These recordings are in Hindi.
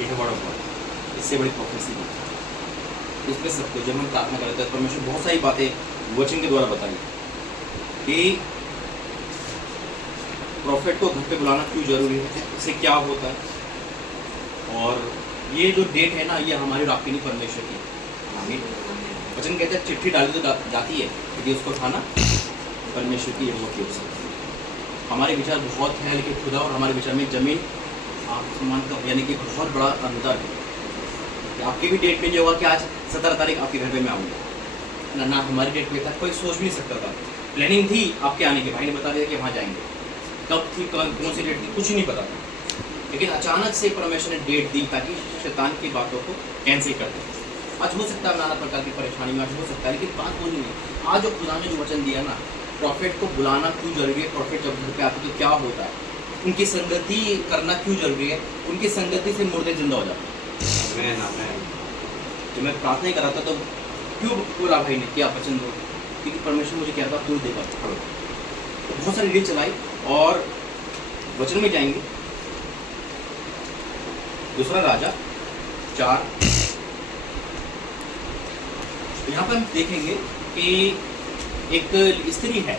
ये है वर्ड ऑफ गॉड, इससे बड़ी प्रोफेसी नहीं। इसमें सबको जब हम प्रार्थना करते हैं परमेश्वर बहुत सारी बातें वचन के द्वारा बताई कि प्रॉफिट को घर पे बुलाना क्यों जरूरी है, इससे क्या होता है। और ये जो डेट है ना, ये हमारी और आपकी नहीं, परमेश्वर की। आमीन। वचन कहते हैं चिट्ठी डाली तो जाती है, लेकिन उसको उठाना परमेश्वर की हिम्मत की हो सकती है। हमारे विचार बहुत है, लेकिन खुदा और हमारे विचार में जमीन आसमान का यानी कि बहुत बड़ा अंतर है। आपकी भी डेट में जो होगा कि आज 17 तारीख आपके घर पे मैं आऊँगा ना, हमारी डेट में था, कोई सोच भी नहीं सकता था। प्लानिंग थी आपके आने की, भाई ने बता दिया कि वहाँ जाएंगे, कब थी, कौन सी डेट थी, कुछ नहीं पता था। लेकिन अचानक से परमेश्वर ने डेट दी ताकि शैतान की बातों को कैंसिल कर दे। आज हो सकता है नाना प्रकार की परेशानी में, आज हो सकता है, लेकिन बात वो नहीं है। आज जो खुदा ने जो वचन दिया ना, प्रॉफिट को बुलाना क्यों जरूरी है, प्रॉफिट जब घर पे आते तो क्या होता है, उनकी संगति करना क्यों जरूरी है, उनकी संगति से मुर्दे जिंदा हो जाते हैं। जब मैं प्रार्थना ही कर रहा था तो क्यों बोला भाई ने क्या वचन दो, क्योंकि परमेश्वर मुझे कह रहा था तू देखा पढ़ो। तो बहुत सारी रील चलाई और वचन में जाएंगे। दूसरा राजा 4, यहाँ पर हम देखेंगे कि एक स्त्री है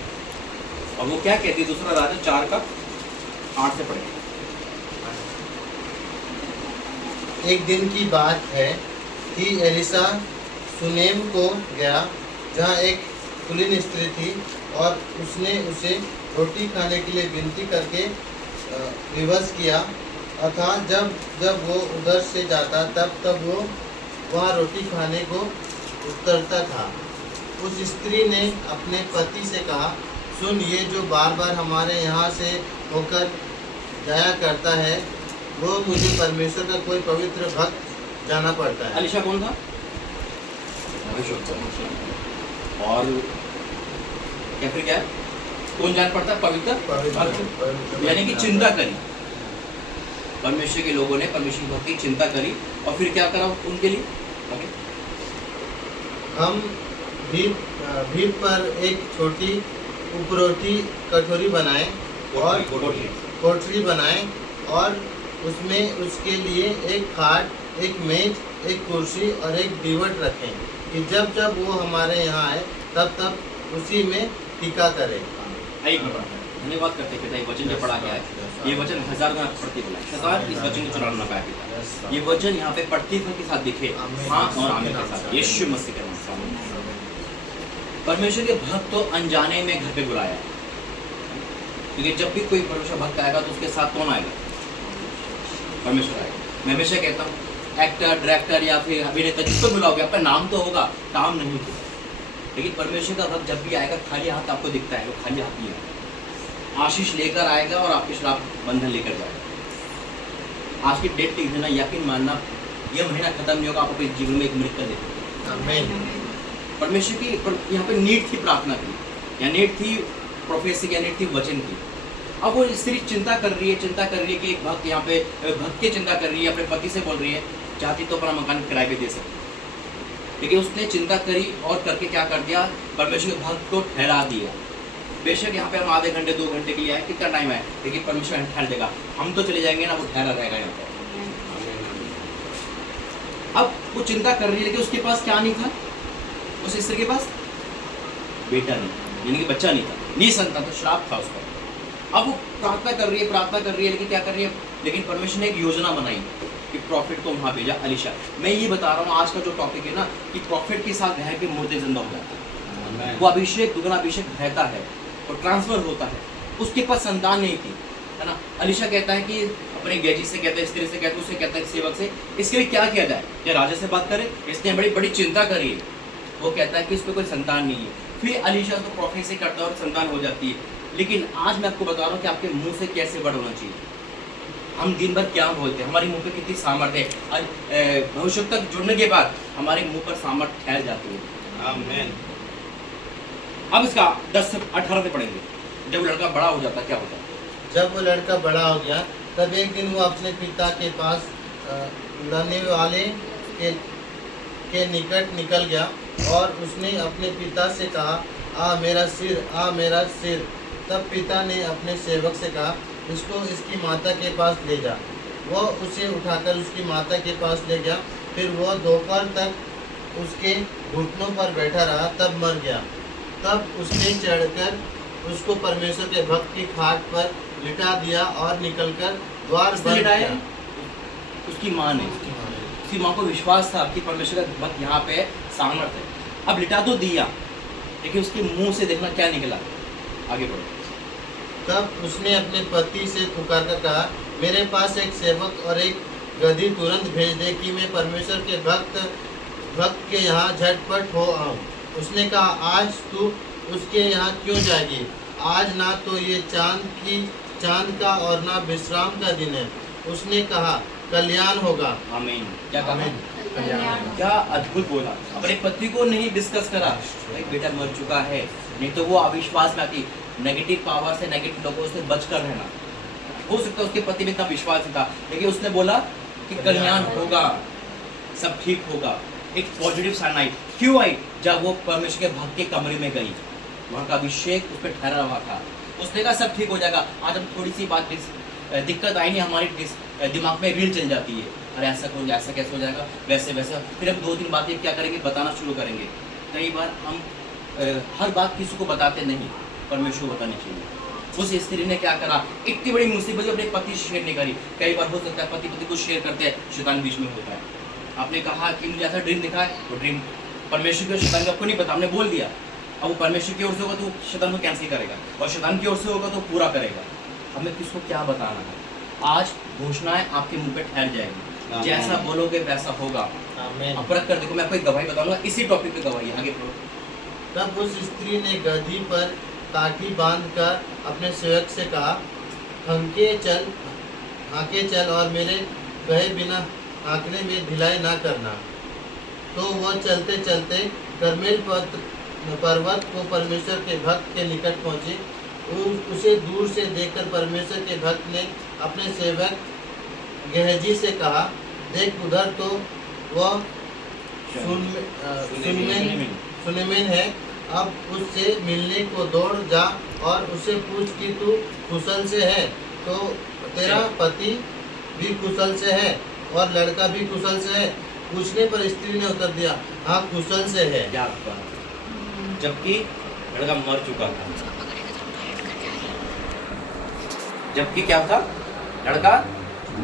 और वो क्या कहती है, दूसरा राजा 4 का 8 से पढ़ेंगे। एक दिन की बात है कि एलिसा सुनेम को गया, जहाँ एक कुलीन स्त्री थी, और उसने उसे रोटी खाने के लिए विनती करके विवश किया। अर्थात जब जब वो उधर से जाता तब वो वहाँ रोटी खाने को उतरता था। उस स्त्री ने अपने पति से कहा, सुन, ये जो बार बार हमारे यहाँ से होकर जाया करता है, वो मुझे परमेश्वर का कोई पवित्र भक्त जाना पड़ता है। अलीशा कौन था? और क्या फिर क्या है, कौन जान पड़ता है? पवित्र, यानी कि चिंता करी। परमेश्वर के लोगों ने परमेश्वर भक्त की चिंता करी और फिर क्या करा उनके लिए? हम भीड़ पर एक छोटी उपरोठी कटोरी बनाए और कोठरी बनाए, और उसमें उसके लिए एक खाट, एक मेज, एक कुर्सी और एक दीवट रखें कि जब जब वो हमारे यहाँ आए तब तब उसी में टीका करें। धन्यवाद करते पिता, ये वचन जो पढ़ा गया है, ये वचन 1000 गुना प्रति बोला। शैतान इस वचन को चुराना पाया पिता, ये वचन यहाँ पे प्रतिफल के साथ दिखे, हाँ और आमीन के साथ, यीशु मसीह के नाम से। परमेश्वर के भक्त तो अनजाने में घर पे बुलाया, क्योंकि जब भी कोई परमेश्वर भक्त आएगा तो उसके साथ कौन आएगा? परमेश्वर आएगा। मैं हमेशा कहता हूँ, एक्टर, डायरेक्टर या फिर अभिनेता जिसको बुलाओगे आपका नाम तो होगा, काम नहीं होगा। लेकिन परमेश्वर का भक्त जब भी आएगा खाली हाथ आपको दिखता है, वो खाली हाथ नहीं आएगा, आशीष लेकर आएगा और आपके श्राप बंधन लेकर जाएगा। आज की डेट लिख देना, यकीन मानना, यह महीना खत्म नहीं होगा, आप अपने जीवन में एक मृत्यु देखोगे। आमीन। परमेश्वर की यहाँ पे नीड थी प्रार्थना की, या नीड थी प्रोफेसी की, या नीड थी वचन की। अब वो स्त्री चिंता कर रही है कि एक भक्त यहाँ पे भक्त की चिंता कर रही है, अपने पति से बोल रही है चाहती तो अपना मकान किराए पे दे सकती, लेकिन उसने चिंता करी और करके क्या कर दिया, परमेश्वर के भक्त को ठहरा दिया। बेशक यहाँ पे हम आधे घंटे 2 घंटे के लिए आए, कितना टाइम है, लेकिन परमेश्वर ठहर देगा, हम तो चले जाएंगे ना, वो ठहरा रहेगा यहाँ पे। अब वो चिंता कर रही है, लेकिन उसके पास क्या नहीं था, उस स्त्री के पास बेटा नहीं, यानी कि बच्चा नहीं था, निसंतान, तो श्राप था उसका। अब वो प्रार्थना कर रही है, लेकिन क्या कर रही है, लेकिन परमेश्वर ने एक योजना बनाई कि प्रॉफिट को वहाँ भेजा, अलीशा। मैं ये बता रहा हूँ आज का जो टॉपिक है ना, कि प्रॉफिट के साथ रह के मुर्दे जिंदा हो जाता है। वो अभिषेक, दुगना अभिषेक रहता है और ट्रांसफर होता है। उसके पास संतान नहीं थी, है ना। अलीशा कहता है कि अपने गेजी से कहता है, स्त्री से कहता है, उससे कहता है सेवक से, इसके लिए क्या किया जाए, या राजा से बात करें, इसने बड़ी बड़ी चिंता करी है। वो कहता है कि इस पर कोई संतान नहीं है। फिर अलीशा उसको प्रोफेसी करता है और संतान हो जाती है। लेकिन आज मैं आपको बता रहा हूँ कि आपके मुंह से कैसे वर्ड होना चाहिए। हम दिन भर क्या बोलते हैं, हमारे मुंह पे कितनी सामर्थ्य है, भविष्य तक जुड़ने के बाद हमारे मुंह पर सामर्थ्य ठहर जाती है। आमीन। अब इसका 10 से 18 से पढ़ेंगे। जब लड़का बड़ा हो जाता क्या होता है? जब वो लड़का बड़ा हो गया तब एक दिन वो अपने पिता के पास लड़ने वाले के निकट निकल गया और उसने अपने पिता से कहा, आ मेरा सिर, आ मेरा सिर। तब पिता ने अपने सेवक से कहा, इसको इसकी माता के पास ले जा। वह उसे उठाकर उसकी माता के पास ले गया। फिर वह दोपहर तक उसके घुटनों पर बैठा रहा, तब मर गया। तब उसने चढ़कर उसको परमेश्वर के भक्त की खाट पर लिटा दिया और निकलकर द्वार किसने बंद लिटाया? किया। उसकी माँ ने। उसकी माँ को विश्वास था कि परमेश्वर का भक्त यहाँ पे सामर्थ है। अब लिटा तो दिया, लेकिन उसके मुंह से देखना क्या निकला। आगे बढ़ो। तब उसने अपने पति से पुकार कर कहा, मेरे पास एक सेवक और एक गदही तुरंत भेज दे कि मैं परमेश्वर के भक्त के यहाँ झटपट हो आऊँ। उसने कहा, आज तू उसके यहाँ क्यों जाएगी? आज ना तो ये चांद का और ना विश्राम का दिन है। उसने कहा, कल्याण होगा। आमीन। क्या कहा? आमीन। क्या अद्भुत बोला। अपने पति को नहीं डिस्कस करा, भाई बेटा मर चुका है, नहीं तो वो अविश्वास में आती। नेगेटिव पावर से, नेगेटिव लोगों से बचकर रहना। हो सकता है उसके पति में इतना विश्वास नहीं था, लेकिन उसने बोला कि कल्याण होगा, सब ठीक होगा। एक पॉजिटिव साइन आई। क्यों आई? जब वो परमेश्वर के भक्त के कमरे में गई, वहाँ का अभिषेक उस पर ठहरा हुआ था। उसने कहा सब ठीक हो जाएगा। आज हम थोड़ी सी बात दिक्कत आई नहीं, हमारे दिमाग में रील चल जाती है, अरे ऐसा हो जाए, ऐसा कैसे हो जाएगा, वैसे वैसे। फिर हम 2-3 बातें क्या करेंगे, बताना शुरू करेंगे। कई बार हम हर बात किसी को बताते नहीं, परमेश्वर को बतानी चाहिए। उस स्त्री ने क्या करा, इतनी बड़ी मुसीबत अपने पति से शेयर नहीं करी। कई बार हो सकता है पति को शेयर करते हैं, शैतान बीच में होता है। आपने कहा कि मुझे ऐसा ड्रीम दिखा है, वो ड्रीम परमेश्वर के शैतान को नहीं पता, हमने बोल दिया। अब वो परमेश्वर की ओर से होगा तो शैतान को कैंसिल करेगा, और शैतान की ओर से होगा तो पूरा करेगा। हमें किसको क्या बताना है? आज घोषणाएं आपके मुंह पे ठहर जाएगी, जैसा बोलोगे वैसा होगा। अब परख कर देखो, मैं आपको एक गवाही बताऊंगा इसी टॉपिक पे गवाही। आगे बढ़ो। तब उस स्त्री ने गदही पर काठी बांधकर अपने सेवक से कहा, हाँके चल और मेरे कहे बिना हाँकने में ढिलाई ना करना। तो वह चलते चलते कर्मेल पर्वत को परमेश्वर के भक्त के निकट पहुँचे। उसे दूर से देखकर परमेश्वर के भक्त ने अपने सेवक गेहजी से कहा, देख उधर तो वह सुनेमेन है, अब उससे मिलने को दौड़ जा और उससे पूछ कि तू कुशल से है, तो तेरा पति भी कुशल से है और लड़का भी कुशल से है। पूछने पर स्त्री ने उत्तर दिया, हाँ कुशल से है। क्या बात। जबकि लड़का मर चुका था। जबकि क्या था, लड़का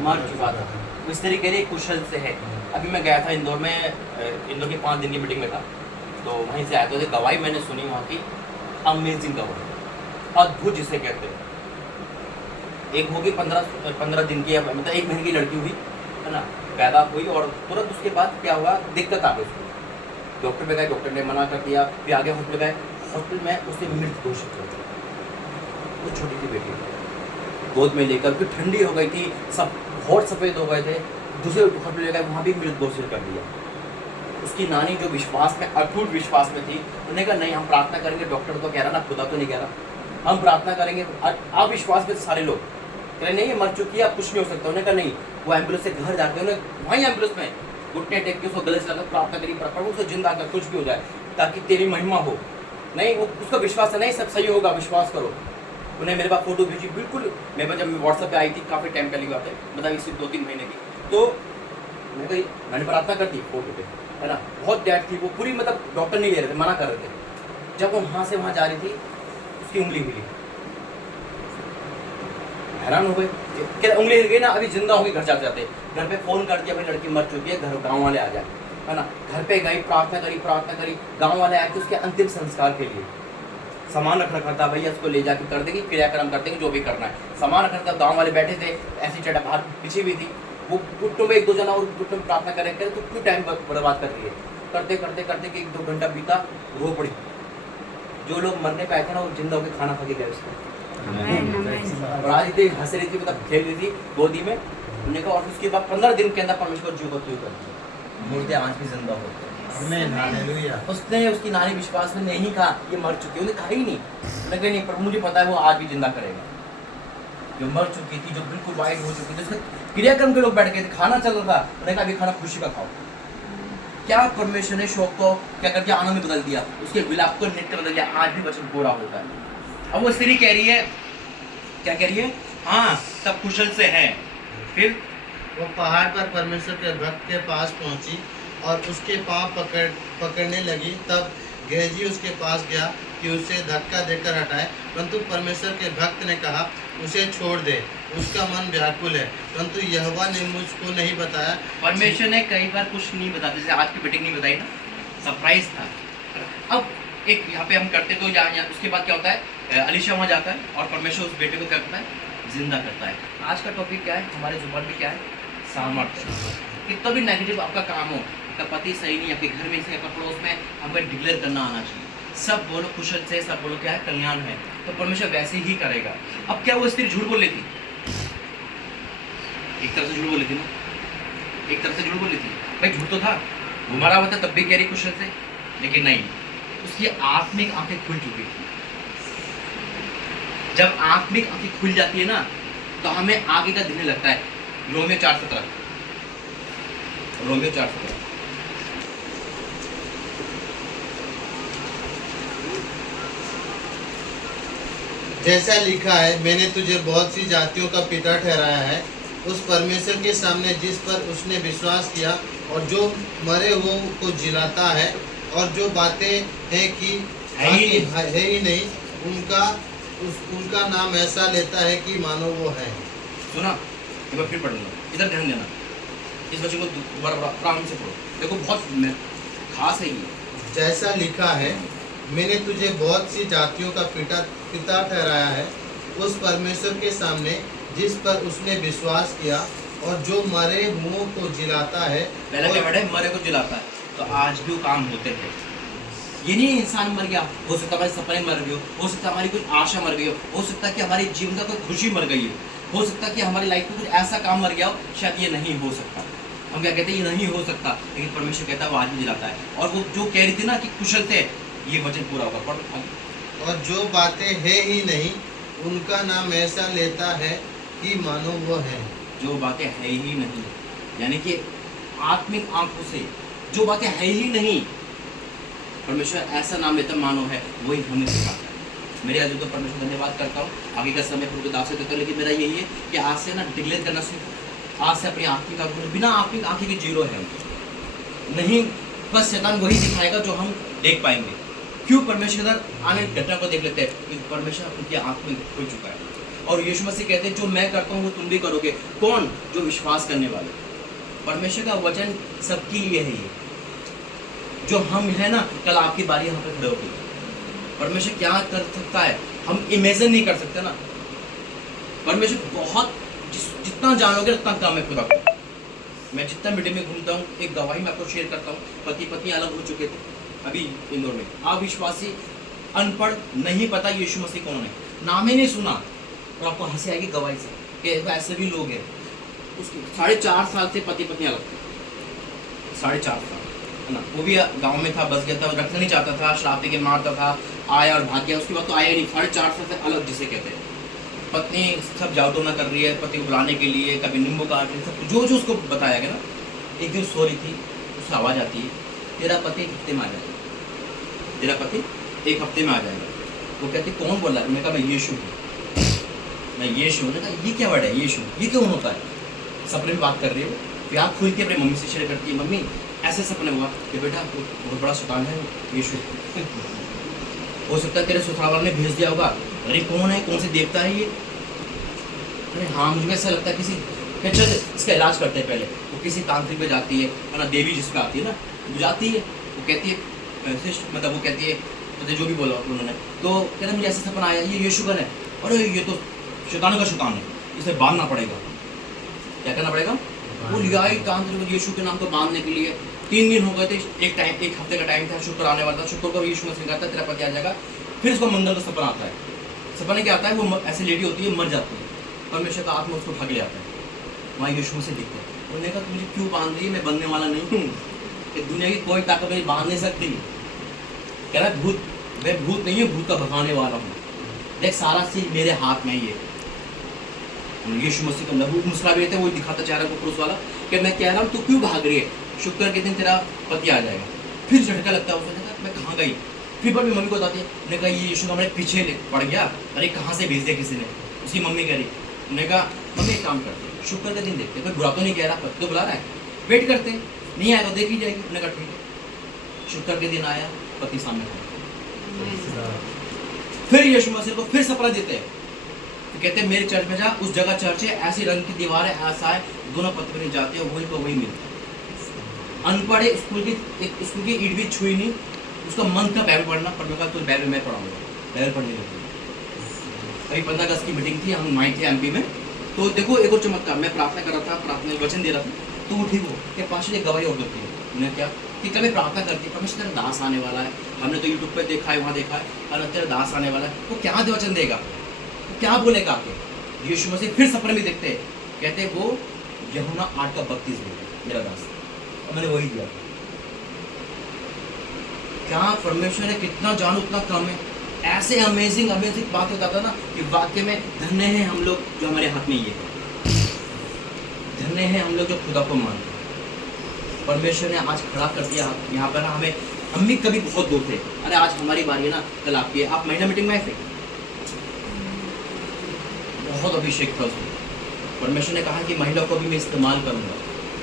मर चुका था। इस तरीके से कुशल से है। अभी मैं गया था इंदौर में, इंदौर की 5 दिन की मीटिंग में था, तो वहीं से आया। तो गवाही मैंने सुनी वहाँ की, अमेजिंग गवाही, अद्भुत जिसे कहते हैं। एक होगी 15 दिन की, मतलब 1 महीने की लड़की हुई है ना, पैदा हुई, और तुरंत उसके बाद क्या हुआ, दिक्कत आ गई उसको। डॉक्टर पे गए, डॉक्टर ने मना कर दिया। फिर आगे हॉस्पिटल गए, हॉस्पिटल में उसने मृत घोषित कर दिया। वो छोटी सी बेटी गोद में लेकर, फिर ठंडी हो गई थी, सब होठ सफ़ेद हो गए थे। दूसरे हॉस्पिटल ले गए, वहाँ भी मृत घोषित कर दिया। उसकी नानी जो विश्वास में, अटूट विश्वास में थी, उन्होंने कहा नहीं, हम प्रार्थना करेंगे। डॉक्टर तो कह रहा ना, खुदा तो नहीं कह रहा, हम प्रार्थना करेंगे। आप विश्वास में सारे लोग कह रहे नहीं, ये मर चुकी है, अब कुछ नहीं हो सकता। उन्होंने कहा नहीं। वो एम्बुलेंस से घर जाके उन्हें वहीं एम्बुलेंस में घुटने टेक के उसको गले से लगा प्रार्थना करी, प्रभु उसको जिंदा कर, कुछ भी हो जाए, ताकि तेरी महिमा हो। नहीं, वो उसका विश्वास है, नहीं सब सही होगा, विश्वास करो। उन्हें मेरे पास फोटो भेजी, बिल्कुल मेरे पास जब व्हाट्सएप पे आई थी, काफ़ी टाइम पहले की बात है, मतलब इसी 2-3 महीने की। तो मैंने प्रार्थना कर दी फोटो पे, है ना। बहुत डैड थी वो पूरी, मतलब डॉक्टर नहीं ले रहे थे, मना कर रहे थे। जब वो वहाँ से वहाँ जा रही थी, उसकी उंगली हिली। हैरान हो गए, क्या उंगली हिल गई ना, अभी जिंदा होगी, घर जाते जाते घर पे फ़ोन कर दिया, भाई लड़की मर चुकी है, घर गाँव वाले आ जाए, है ना। घर पे गई, प्रार्थना करी, गाँव वाले आए थे उसके अंतिम संस्कार के लिए। सामान रखा था, भैया उसको ले जाके कर देंगे, क्रियाक्रम कर देंगे, जो भी करना है। सामान रखा था, गाँव वाले बैठे थे, ऐसी चटा बाहर पीछे भी थी। वो घुटनों में 1-2 जना और घुटनों में प्रार्थना करें, तो क्यों टाइम बर्बाद कर रही है। करते कि 1-2 घंटा बीता, रो पड़ी। जो लोग मरने पे आए थे ना, वो जिंदा होकर खाना खा के गए उसको। और आज इतनी हंस रही थी, मतलब खेल रही थी गोदी में। उन्होंने कहा, और उसके बाद 15 दिन के अंदर परमेश्वर जीव को कर मुर्दे आज भी जिंदा होते हैं। उसने, उसकी नानी विश्वास में नहीं कहा ये मर चुकी है, उन्हें कहा ही नहीं। उन्होंने कहा नहीं, पर मुझे पता है वो आज भी जिंदा करेगा। जो मर चुकी थी, जो बिल्कुल वाइट हो चुकी थी, उसमें क्रियाक्रम के लोग बैठ गए थे, खाना चल रहा था, उन्होंने कहा अभी खाना खुशी का खाओ। क्या परमेश्वर ने शोक को क्या कर दिया, आनंद में बदल दिया, उसके विलाप को नृत्य बदल दिया। आज भी वचन पूरा होता है। अब वो स्त्री कह रही है, क्या कह रही है, हाँ सब कुशल से है। फिर वो पहाड़ पर परमेश्वर के भक्त के पास पहुंची और उसके पांव पकड़ने लगी। तब गेहजी उसके पास गया कि उसे धक्का देकर हटाए, परंतु परमेश्वर के भक्त ने कहा, उसे छोड़ दे, उसका मन व्याकुल है। परंतु यहोवा ने मुझको नहीं बताया। परमेश्वर ने कई बार कुछ नहीं बताया, जैसे आज की मीटिंग नहीं बताई ना, सरप्राइज था। अब एक यहाँ पे हम करते तो यहाँ उसके बाद क्या होता है, अलीशा वहाँ जाता है और परमेश्वर उस बेटे को क्या करता है, जिंदा करता है। आज का टॉपिक क्या है हमारे जुबान में, क्या है, सामर्थ्य। कितना भी नेगेटिव आपका काम हो, आपका पति सही नहीं, आपके घर में से आपका पड़ोस में, हमको डिक्लेयर करना आना चाहिए। सब बोलो कुशल से, सब बोलो क्या है, कल्याण है, तो परमेश्वर वैसे ही करेगा। अब क्या वो स्त्री झूठ बोल रही थी, एक तरफ से झूठ बोल रही थी ना, एक तरफ से झूठ बोल रही थी, भाई झूठ तो था, वो मरा हुआ था तब भी कह रही कुशल से, लेकिन नहीं, उसकी आत्मिक आंखें खुल चुकी थी। जब आत्मिक आंखें खुल जाती है ना, तो हमें आगे का दिखने लगता है। रोमियो 4:17, रोमियो 4:17, जैसा लिखा है, मैंने तुझे बहुत सी जातियों का पिता ठहराया है, उस परमेश्वर के सामने जिस पर उसने विश्वास किया और जो मरे हुओं को जिलाता है, और जो बातें हैं कि है ही नहीं, उनका नाम ऐसा लेता है कि मानो वो है। सुना, एक बार फिर पढ़ूंगा, इधर ध्यान देना, इस बच्चे को दोबारा आराम से पढ़ो, देखो बहुत खास है ये। जैसा लिखा है, मैंने तुझे बहुत सी जातियों का पिता ठहराया है, उस परमेश्वर के सामने जिस पर उसने विश्वास किया और जो मरे हुओं को जिलाता है। पहला क्या वर्ड है, मरे को जिलाता है। तो आज भी वो काम होते थे। ये नहीं इंसान मर गया, हो सकता है हमारे सपने मर गए हो सकता है हमारी कुछ आशा मर गई हो सकता है कि हमारे जीवन का कोई खुशी मर गई हो सकता है कि हमारी लाइफ में कुछ ऐसा काम मर गया हो, शायद ये नहीं हो सकता। हम क्या कहते हैं, ये नहीं हो सकता, लेकिन परमेश्वर कहता है वो आज भी जिलाता है। और वो जो कह रही थी ना कि कुशल थे, ये वचन पूरा होगा। पढ़ो। और जो बातें है ही नहीं, उनका नाम ऐसा लेता है कि मानो वो है। जो बातें है ही नहीं, यानी कि आत्मिक आंखों से जो बातें है ही नहीं, परमेश्वर ऐसा नाम लेता मानो है, वही हमें सिखाता है। मेरे आज तो परमेश्वर धन्यवाद करता हूँ, आगे का समय पूरे दाव से देता हूँ, लेकिन मेरा यही है कि आज से ना डिक्लेयर करना सीखो। आज से अपनी आत्मिक आंखों, बिना आत्मिक आंखें की जीरो है नहीं, बस शैतान वही दिखाएगा जो हम देख पाएंगे। क्यों परमेश्वर इधर आने घटना को देख लेते हैं, क्योंकि परमेश्वर उनकी आंख में खुल चुका है। और यीशु मसीह कहते हैं जो मैं करता हूँ वो तुम भी करोगे। कौन? जो विश्वास करने वाले। परमेश्वर का वचन सबके लिए है ये। जो हम है ना, कल आपकी बारी यहाँ पे खड़े होगी। परमेश्वर क्या कर सकता है हम इमेजिन नहीं कर सकते ना। परमेश्वर बहुत जितना जानोगे उतना कम है खुदा को। मैं जितना मीडिया में घूमता हूँ, एक गवाही मैं आपको शेयर करता हूँ। पति पत्नी अलग हो चुके थे अभी इंदौर में, अविश्वासी, अनपढ़, नहीं पता यीशु मसीह कौन है, नाम ही नहीं सुना, और आपको हंसी आएगी गवाही से कि ऐसे भी लोग हैं। उसके 4.5 साल से पति पत्नी अलग थे, 4.5 साल है ना। वो भी गांव में था, बस गया था, रखना नहीं चाहता था, शराब पी के मारता था, आया और भाग गया। उसके बाद तो आया नहीं, 4.5 साल से अलग जिसे कहते हैं। पत्नी सब जादूटोना कर रही है पति को बुलाने के लिए, कभी नींबू काट रही, सब जो उसको बताया गया ना। एक दिन सो रही थी, उससे आवाज़ आती है, तेरा पति 1 हफ्ते में आ जाएगा, तेरा पति 1 हफ्ते में आ जाएगा। वो कहती कौन बोल रहा है? मैंने कहा मैं यीशु हूँ, मैं यीशु हूँ। कहा ये क्या वर्ड है यीशु, ये क्यों होता है? सपने में बात कर रही हो, फिर आप खुल के अपनी मम्मी से शेयर करती है, मम्मी ऐसे सपने हुआ कि बेटा बहुत बड़ा शैतान है यीशु। हो सकता है तेरे ससुराल वाले ने भेज दिया होगा, अरे कौन है, कौन से देवता है ये? अरे हाँ मुझे ऐसा लगता है किसी, चल इसका इलाज करते हैं। पहले वो किसी तांत्रिक पे जाती है ना, देवी जिसपे आती है ना, वो जाती है, वो कहती है मतलब वो कहती है, मतलब जो भी बोला उन्होंने, तो कहते मुझे ऐसा सपना आया, ये यीशु का है। अरे ये तो शैतान का शैतान है, इसे बांधना पड़ेगा। क्या करना पड़ेगा? वो लिया तांत्रिक यीशु के नाम को बांधने के लिए। 3 दिन हो गए थे, एक हफ्ते का टाइम था, शुक्र आने वाला था। शुक्र को यीशु मसीह कहता है तेरा पति आ जाएगा। फिर उसको मंगल का सपना आता है। सपना क्या आता है? वो ऐसी लेडी होती है, मर जाती है, परमेश्वर का आत्मा उसको भाग ले आता है। वहाँ यीशु मसीह दिखते हैं। उन्होंने कहा मुझे क्यों बांध रही है, मैं बनने वाला नहीं हूँ, दुनिया की कोई ताकत मुझे बांध नहीं सकती। कह रहा भूत, मैं भूत नहीं हूँ, भूत का भगाने वाला हूँ, देख सारा चीज मेरे हाथ में ही है। यीशु मसीह का लहू मुस्कुरा भी रहते, वो दिखाता चेहरा को पुरुष वाला कि मैं कह रहा हूँ तू क्यों भाग रही है, शुक्र के दिन तेरा पति आ जाएगा। फिर झटका लगता है, उसने मैं कहाँ गई। फिर पर मम्मी को बताती है, ने कहा ये यीशु हमारे पीछे पड़ गया, अरे कहाँ से भेज दिया किसी ने। उसकी मम्मी कह रही, ने कहा मम्मी एक काम करते हैं, शुक्र के दिन देखते, कोई बुरा तो नहीं कह रहा, पति तो बुला रहा है, वेट करते, नहीं आया तो देख ही जाएगी। उन्होंने कहा ठीक है। शुक्र के दिन आया, पति सामने खड़ा। फिर यीशु मसीह को फिर सपना देते हैं, तो कहते हैं मेरे चर्च में जा, उस जगह चर्च है, ऐसी रंग की दीवार है, ऐसा है, दोनों पति पत्नी जाते हैं, वही को वही मिलता है। अनपढ़ है, स्कूल की ईंट भी छुई नहीं, उसका मन था बाइबल पढ़ना, पर मैं कहा तो बाइबल मैं पढ़ाऊंगा, बाइबल पढ़ने लगी। अभी 15 अगस्त की मीटिंग थी, हम वहीं थे एमपी में, तो देखो एक और चमत्कार, मैं प्रार्थना कर रहा था, प्रार्थना वचन दे रहा था, तो वो ठीक हो कि पास एक गवाही और देती है। उन्हें क्या कि कभी प्रार्थना करती है, परमेश्वर तेरा दास आने वाला है, हमने तो यूट्यूब पे देखा है, वहाँ देखा है, और तेरा दास आने वाला है, वो क्या वचन देगा, वो क्या बोलेगा आके। यीशु मसीह फिर सपने में देखते हैं, कहते हैं वो यूहन्ना 8:32 बोले मेरा दास, और मैंने वही दिया। क्या परमेश्वर है, कितना जानो उतना कम है। ऐसे अमेजिंग बात होता था ना कि वाक्य में धन्य है हम लोग जो हमारे हाथ में ये है, धन्य है हम लोग जो खुदा को मानते हैं। परमेश्वर ने आज खड़ा कर दिया यहाँ पर ना हमें। हम भी कभी बहुत दूर थे, अरे आज हमारी बारी है ना, कल आपकी है। आप महिला मीटिंग में आए थे, बहुत अभिषेक था उसमें। परमेश्वर ने कहा कि महिला को भी मैं इस्तेमाल करूँगा,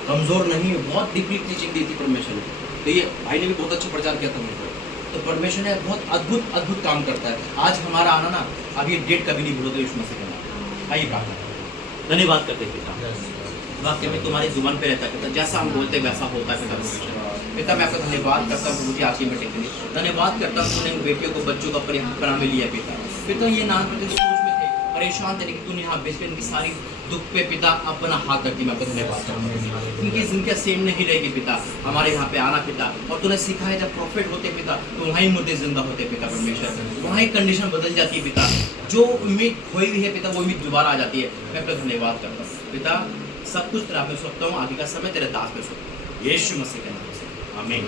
कमज़ोर नहीं है। बहुत डीपली टीचिंग दी थी परमेश्वर ने, तो ये भाई ने भी बहुत अच्छा प्रचार किया था मुझे। तो परमेश्वर ने बहुत अद्भुत काम करता है। आज हमारा आना ना, अब ये डेट कभी नहीं भूलोगे यीशु मसीह का नाम। आइए प्रार्थना करें। धन्यवाद करते पिता, वाक्य में तुम्हारी जुबान पे रहता है पिता, जैसा हम बोलते वैसा होता है पिता। पिता मैं आपका धन्यवाद करता हूँ मुझे आज की मीटिंग के लिए, धन्यवाद करता हूँ तूने बेटियों को, बच्चों को अपने पनाह में लिया पिता। पिता ये नाम करते सोच में थे, परेशान थे, लेकिन तूने यहाँ बेच कर इनकी सारी दुख पे पिता अपना हाथ रखती। मैं आपका धन्यवाद करता हूँ। इनकी जिंदगी सेम नहीं रहेगी पिता, हमारे यहाँ पे आना पिता। और तूने सीखा है जब प्रॉफिट होते पिता, तो वहीं मुद्दे जिंदा होते पिता परमेश्वर, वहाँ ही कंडीशन बदल जाती है पिता। जो उम्मीद खोई हुई है पिता, वो उम्मीद दोबारा आ जाती है। मैं आपका धन्यवाद करता हूँ पिता। सब कुछ तेरा में सौंपता हूँ, आगे का समय तेरे दास में सौंपता हूँ, यीशु मसीह के नाम से आमीन।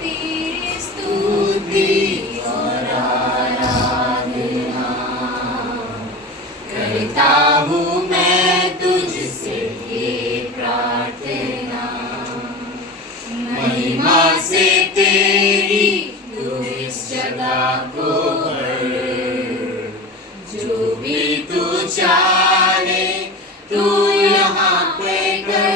तेरी स्तुति और आराधना करता हूँ मैं तुझसे ये प्रार्थना, महिमा से तेरी तू इस जगह को भर, जो भी तू चाहे तू यहाँ पे कर।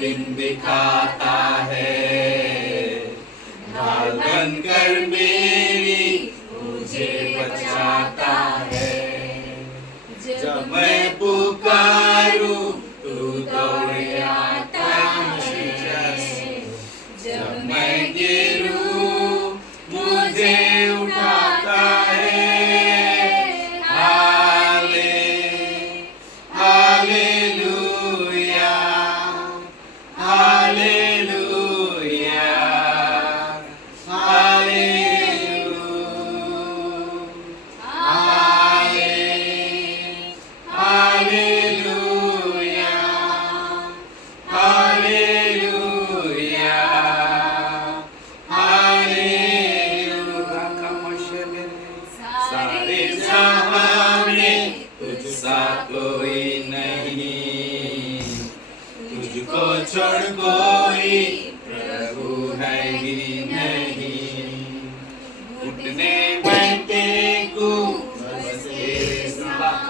दिन दिखाता है, ढाल बनकर मेरी मुझे बचाता है। जब मैं पुकारूं तू दौड़ आता है, जब मैं गिरूं मुझे उठाता है। कोई नहीं, तुझको छोड़ कोई प्रभु है ही नहीं। उठने बैठे को बस तेरे साथ,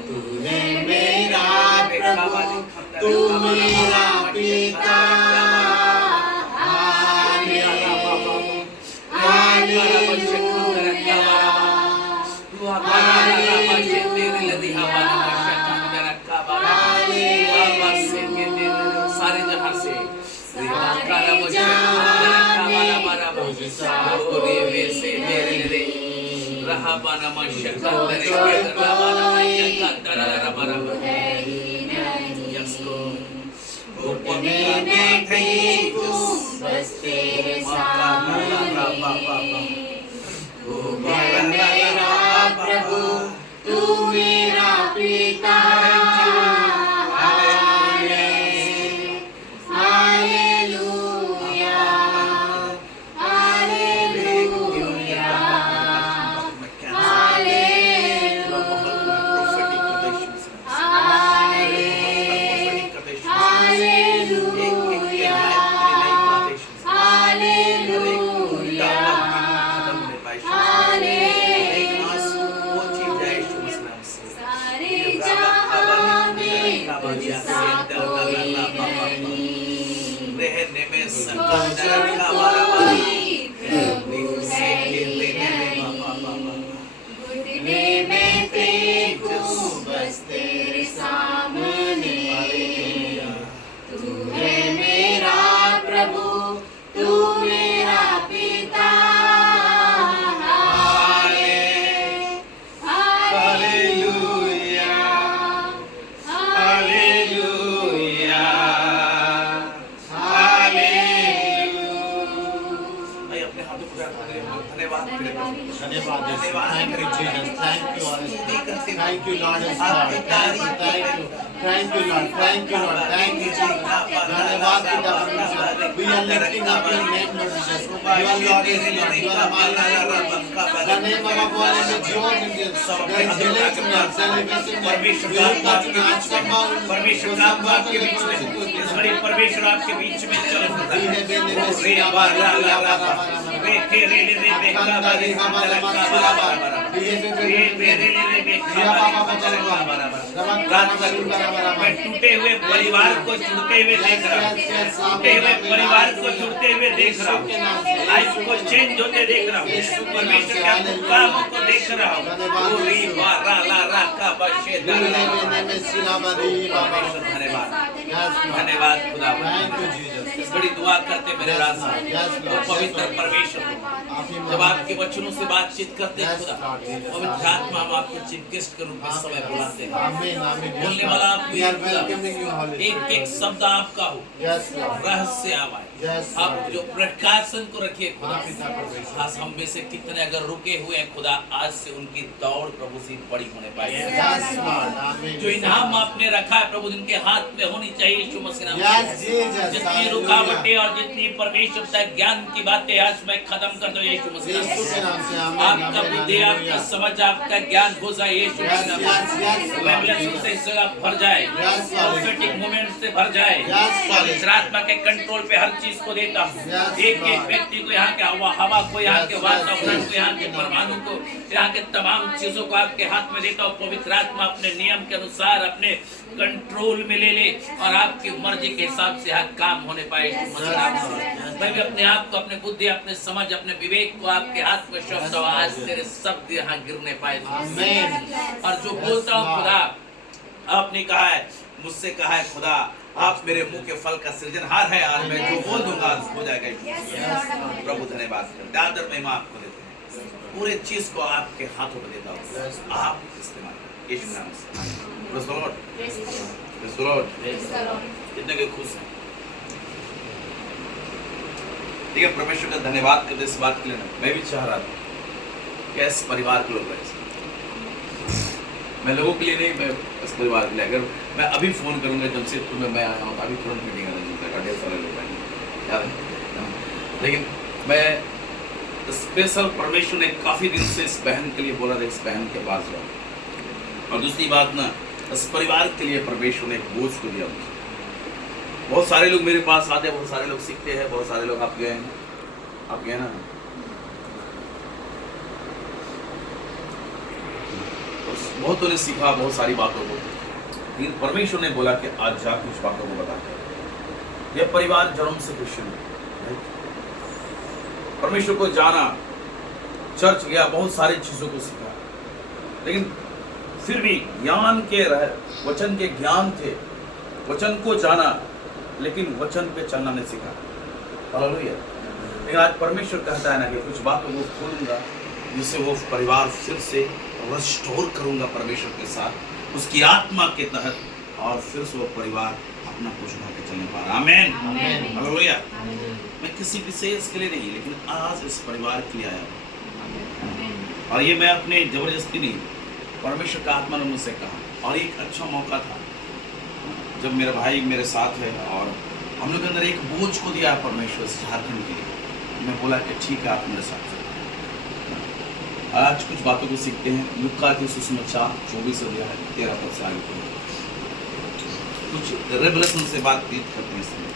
तूने मेरा प्रभु, तू मेरा पिता। सारे जहां से सारे जहां में रहाबाना तो मशक्कत छोड़ दरेके रहाबाना कोई मशक्कत प्रभु है ही नहीं। यस गॉड घुटने में टेकूं बस तेरे सामने, तू है मेरा प्रभु, तू मेरा पिता। Thank you, Lord. Thank you, Lord. Thank you, Lord. Thank you, Jesus. धन्यवाद पिता परमेश्वर। We are lifting up your name, Lord Jesus. You are Lord, you are mighty. The name of our God is exalted in this. There is healing and salvation. We look at you and come out. परमेश्वर आपके बीच में इस बड़ी परमेश्वर आपके बीच में चल रहा है। मैं टूटे हुए परिवार को जुड़ते हुए देख रहा हूँ, टूटे हुए परिवार को जुड़ते हुए देख रहा हूँ, लाइफ को चेंज होते देख रहा हूँ, परमेश्वर के कामों को देख रहा हूँ। धन्यवाद खुदा, इस बड़ी दुआ करते मेरे राजा, पवित्र परमेश्वर, जब आपके वचनों से बातचीत करते खुदा, पवित्र आत्मा हम आपको चीफ गेस्ट के रूप में समय बुलाते हैं। बोलने वाला आप एक एक शब्द आपका हो, रहस्य आवाज आप जो प्रकाशन को रखिए खुदा। खास हम में से कितने अगर रुके हुए हैं खुदा, आज से उनकी दौड़ प्रभु से बड़ी होने पाएगी। जो इनाम आपने रखा है प्रभु, जिनके हाथ में होनी चाहिए यीशु मसीह नाम से। जितनी रुकावटें और जितनी परमेश्वर से ज्ञान की बातें आज मैं खत्म कर दो यीशु मसीह नाम से। आपका बुद्धि, आपका समझ, आपका ज्ञान हो जाए यीशु मसीह नाम से भर जाए, प्रोफेटिक मोमेंट से भर जाए। पवित्र आत्मा के कंट्रोल पे हर चीज को देता हूँ। एक एक व्यक्ति को, यहाँ के हवा को, यहाँ के वातावरण को, यहाँ के परमाणु को, यहाँ के तमाम चीजों को आपके हाथ में देता हूँ। पवित्र आत्मा अपने नियम के अनुसार अपने कंट्रोल में ले ले और आपकी मर्जी के हिसाब से यहाँ काम होने पाए। मैं भी अपने आप को, अपने बुद्धि, अपने समझ, अपने विवेक को आपके हाथ में सौंपता हूँ। आज तेरे शब्द यहाँ गिरने पाए और जो बोलता हूँ खुदा, आपने कहा है, मुझसे कहा है खुदा, आप मेरे मुंह के फल का सृजनहार है और मैं जो बोल दूंगा हो जाएगा। प्रभु धन्यवाद करते, आदर महिमा आपको देते हैं। पूरे चीज को आपके हाथों में देता हूँ, आप इस्तेमाल करें यीशु नाम से। Praise the Lord. कितने के खुश हैं? ठीक है, परमेश्वर का धन्यवाद करते इस बात के लिए। मैं भी चाह रहा था कि इस परिवार के लोग, मैं लोगों के लिए नहीं, मैं इस परिवार के लिए, अगर मैं अभी फ़ोन करूँगा जमशेदपुर में मैं आया हूँ तो अभी तुरंत मीटिंग आना, ढेर सारे लोग आएंगे, याद है। लेकिन मैं स्पेशल परमेश्वर ने काफ़ी दिन से इस बहन के लिए बोला था, इस बहन के पास जाओ। और दूसरी बात ना, इस परिवार के लिए परमेश्वर ने एक बोझ को दिया मुझे। बहुत सारे लोग मेरे पास आते हैं, बहुत सारे लोग सीखते हैं, बहुत सारे लोग आप गए ना, बहुतों ने सीखा बहुत सारी बातों को, लेकिन परमेश्वर ने बोला कि आज जा कुछ बातों को बता। यह परिवार जन्म से क्रिश्चियन है, परमेश्वर को जाना, चर्च गया, बहुत सारी चीजों को सीखा, लेकिन फिर भी ज्ञान के वचन के ज्ञान थे, वचन को जाना, लेकिन वचन पे चलना नहीं सीखा। हालेलुया। लेकिन आज परमेश्वर कहता है ना कि कुछ बातों को खोलूंगा, जिससे वो परिवार फिर से रिस्टोर करूंगा परमेश्वर के साथ, उसकी आत्मा के तहत, और फिर से वो परिवार अपना कुछ ढंग के चलने पा रहा। आमीन, आमीन। हालेलुया। आमीन। मैं किसी विशेष के लिए नहीं, लेकिन आज इस परिवार के लिए आया हूँ, आमीन। और ये मैं अपने जबरदस्ती नहीं, परमेश्वर का आत्मा ने मुझसे कहा। और एक अच्छा मौका था जब मेरा भाई मेरे साथ है, और हम लोग के अंदर एक बोझ को दिया परमेश्वर झारखंड के लिए। मैं बोला कि ठीक है, आप मेरे साथ चलो। आज कुछ बातों को सीखते हैं। लुक्का के सुसमाचार 24 अध्याय 13 पद से आगे पढ़ो। कुछ रेवलेशन से बातचीत करते हैं इसमें।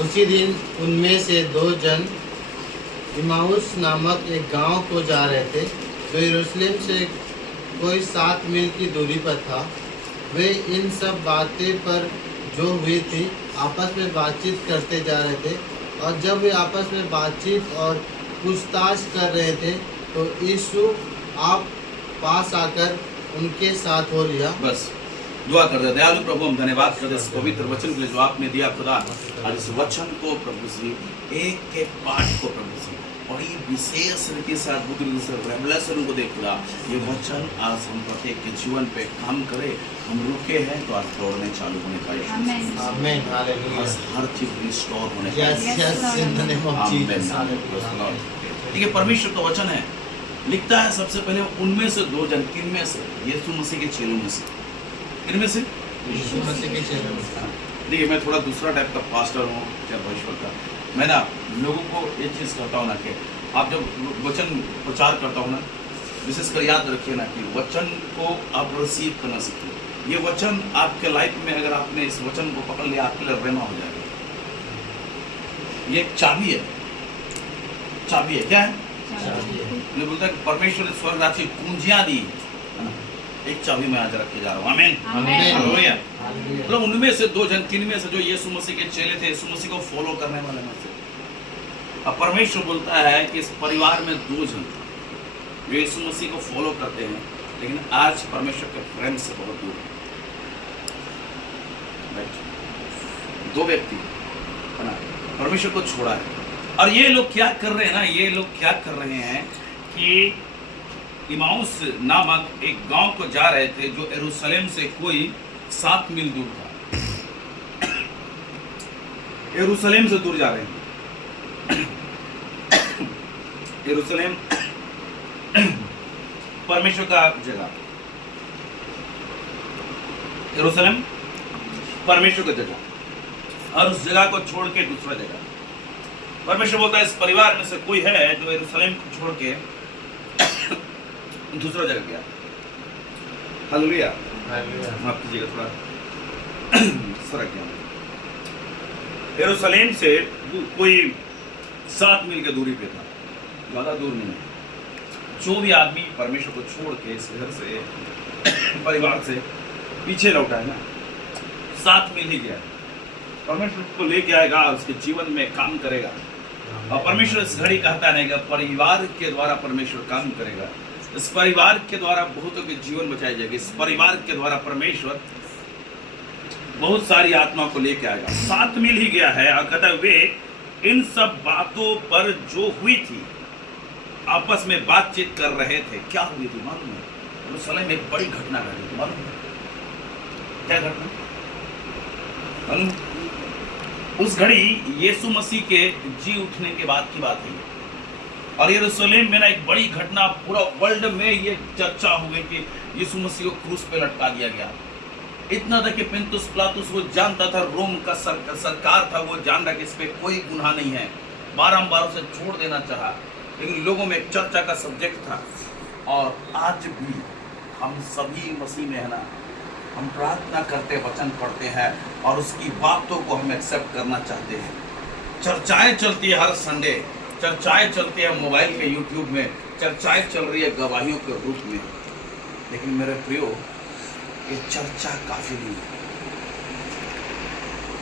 उसी दिन उनमें से 2 जन इमाउस नामक एक गांव को जा रहे थे, जो यरूशलेम से कोई 7 मील की दूरी पर था। वे इन सब बातें पर जो हुई थी आपस में बातचीत करते जा रहे थे, और जब वे आपस में बातचीत और पूछताछ कर रहे थे तो यीशु आप पास आकर उनके साथ हो लिया। बस दुआ कर दे। दयालु प्रभु, हम धन्यवाद करते इस पवित्र वचन के लिए जो आपने दिया खुदा। और इस वचन को प्रभु जी, एक के पाठ को प्रभु जी बड़ी विशेष रीति से, अद्भुत रीति से रेवलेशन को दे खुदा। ये वचन आज हम प्रत्येक के जीवन पे काम करे। हम रुके हैं तो आज दौड़ने चालू होने का आमीन। आमीन, हालेलुया। आज हर चीज रिस्टोर होने का। Yes yes, in the name of Jesus, आमीन। हालेलुया। ठीक है, परमेश्वर का वचन है, लिखता है सबसे पहले उनमें से 2 जन, किन में से? यीशु मसीह के चेलों में से। किन में से? यीशु मसीह के चेलों में। देखिए, मैं थोड़ा दूसरा टाइप का पास्टर हूँ क्या भविष्य का। मैं ना लोगों को ये चीज़ कहता हूँ ना कि आप जब वचन प्रचार करता हूँ ना, विशेषकर याद रखिए ना कि वचन को आप रिसीव करना सीखिए। ये वचन आपके लाइफ में, अगर आपने इस वचन को पकड़ लिया, आपके लिए रेमा हो जाएगा। ये एक चाबी है। चाबी है, क्या है? मैं बोलता है परमेश्वर ने स्वर्ग राज्य की कुंजियां दी, एक चाबी मैं आज रख के जा रहा हूँ। आमीन, आमीन। हालेलुया। हालेलुया। मतलब उनमें से 2 जन, किन में से? जो यीशु मसीह के चेले थे, यीशु मसीह को फॉलो करने वाले में से। अब परमेश्वर बोलता है कि इस परिवार में 2 जन जो यीशु मसीह को फॉलो करते हैं, लेकिन आज परमेश्वर के प्रेम से बहुत दूर है। 2 व्यक्ति है ना, परमेश्वर को छोड़ा है। और ये लोग क्या कर रहे हैं ना, ये लोग क्या कर रहे हैं कि इमाउस नामक एक गांव को जा रहे थे, जो यरूशलेम से कोई 7 मील दूर था। यरूशलेम से दूर जा रहे हैं। यरूशलेम परमेश्वर का जगह, यरूशलेम परमेश्वर की जगह, और उस जगह को छोड़ के दूसरा जगह। परमेश्वर बोलता है इस परिवार में से कोई है जो यरूशलेम को छोड़ के दूसरा जगह गया। हालेलुया। माफ कीजिएगा, थोड़ा सरक गया। यरूशलेम से कोई 7 मील की दूरी पे था, ज्यादा दूर नहीं है। जो भी आदमी परमेश्वर को छोड़ के इस घर से परिवार से पीछे लौटा है ना, 7 मील ही गया। परमेश्वर को लेके आएगा, उसके जीवन में काम करेगा। और परमेश्वर इस घड़ी कहता है कि परिवार के द्वारा परमेश्वर काम करेगा। इस परिवार के द्वारा बहुतों के जीवन बचाई जाएगी। इस परिवार के द्वारा परमेश्वर बहुत सारी आत्मा को लेके आएगा। 7 मील ही गया है। और कहता है वे इन सब बातों पर जो हुई थी आपस में बातचीत कर रहे थे। क्या हुई थी मालूम है? यरूशलेम में एक बड़ी घटना घटी, मालूम है? क्या घटना मालूम? उस घड़ी यीशु मसीह के जी उठने के बाद की बात है। और यरूशलेम में ना एक बड़ी घटना, पूरा वर्ल्ड में ये चर्चा हो गई कि यीशु मसीह को क्रूस पे लटका दिया गया। इतना था कि पिलातुस वो जानता था, रोम का सरकार था, वो जान रहा कि इस पे कोई गुनाह नहीं है, बारंबार उसे छोड़ देना चाहा, लेकिन लोगों में एक चर्चा का सब्जेक्ट था। और आज भी हम सभी मसीह में है ना, हम प्रार्थना करते, वचन पढ़ते हैं और उसकी बातों को हम एक्सेप्ट करना चाहते हैं। चर्चाएं चलती है हर संडे, चर्चाएं चलती है मोबाइल पे, यूट्यूब में चर्चाएं चल रही है गवाहियों के रूप में। लेकिन मेरे प्रियो, ये चर्चा काफी नहीं है।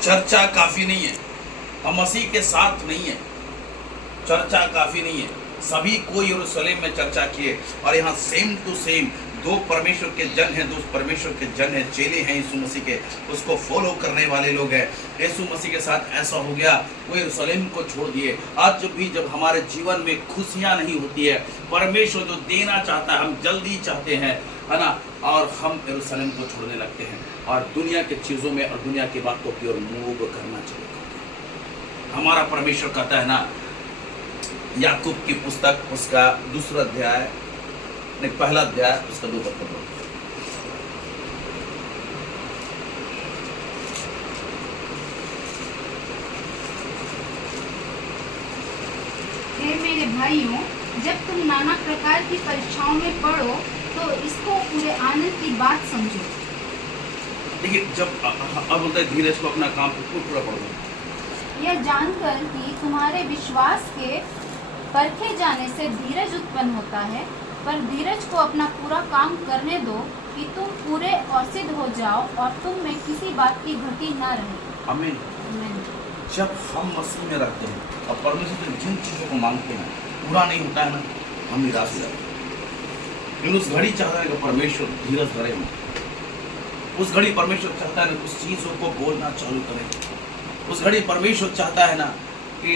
चर्चा काफी नहीं है। हम मसीह के साथ नहीं है। चर्चा काफी नहीं है। सभी को यरूशलेम में चर्चा किए। और यहाँ सेम टू सेम दो परमेश्वर के जन हैं, दो परमेश्वर के जन हैं, चेले हैं यीशु मसीह के, उसको फॉलो करने वाले लोग हैं। यीशु मसीह के साथ ऐसा हो गया, वो यरूशलेम को छोड़ दिए। आज जब हमारे जीवन में खुशियाँ नहीं होती है, परमेश्वर जो देना चाहता है हम जल्दी चाहते हैं, है ना, और हम यरूशलेम को छोड़ने लगते हैं और दुनिया के चीज़ों में और दुनिया की बातों की ओर मूव करना चालू करते हैं। हमारा परमेश्वर कहता है ना, याकूब की पुस्तक उसका दूसरा अध्याय, नहीं पहला अध्याय उसका 2 पद। हे मेरे भाइयों, जब तुम नाना प्रकार की परीक्षाओं में पड़ो तो इसको पूरे आनंद की बात समझो। देखिए, जब अब बोलता है धीरज को अपना काम पूरा पढ़ो, यह जानकर कि तुम्हारे विश्वास के परखे जाने से धीरज उत्पन्न होता है, पर धीरज को अपना पूरा काम करने दो कि तुम पूरे और सिद्ध हो जाओ और तुम में किसी बात की घटी न रहे। आमीन। जब हम मसीह में रहते हैं और परमेश्वर से जिन चीज़ों को मांगते हैं पूरा नहीं होता है ना, हम निराश हो जाते हैं। लेकिन उस घड़ी चाहता है कि परमेश्वर धीरज धरे हम। उस घड़ी परमेश्वर चाहता है ना उस चीज़ों को बोलना चालू करें। उस घड़ी परमेश्वर चाहता है ना कि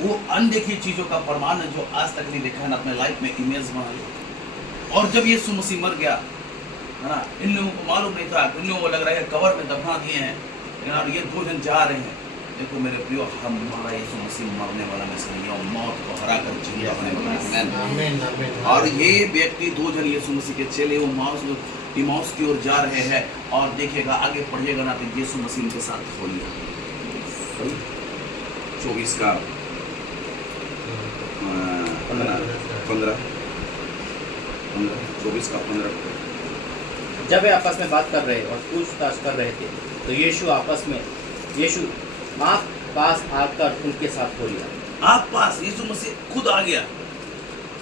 वो अनदेखी चीज़ों का प्रमाण है जो आज तक नहीं देखा है ना, अपने लाइफ में इमेज बना लिया। और जब यीशु मसीह मर गया, है ना, इन लोगों को मालूम नहीं था, इन लोगों को लग रहा है कब्र में दफना दिए हैं, यार ये 2 जन जा रहे हैं। देखो मेरे प्रियो, हमारा यीशु मसीह मरने वाला नहीं है, मौत को हरा कर जिंदा होने वाला है। आमीन। और ये व्यक्ति 2 जन यीशु मसीह के चेले वो इमाउस की ओर जा रहे हैं, और देखिएगा आगे पढ़िएगा ना तो यीशु मसीह उनके साथ हो लिया। 24 का 15 जब वे आपस में बात कर रहे और पूछताछ कर रहे थे तो यीशु आप पास आकर उनके साथ हो लिया। आप पास यीशु मसीह खुद आ गया,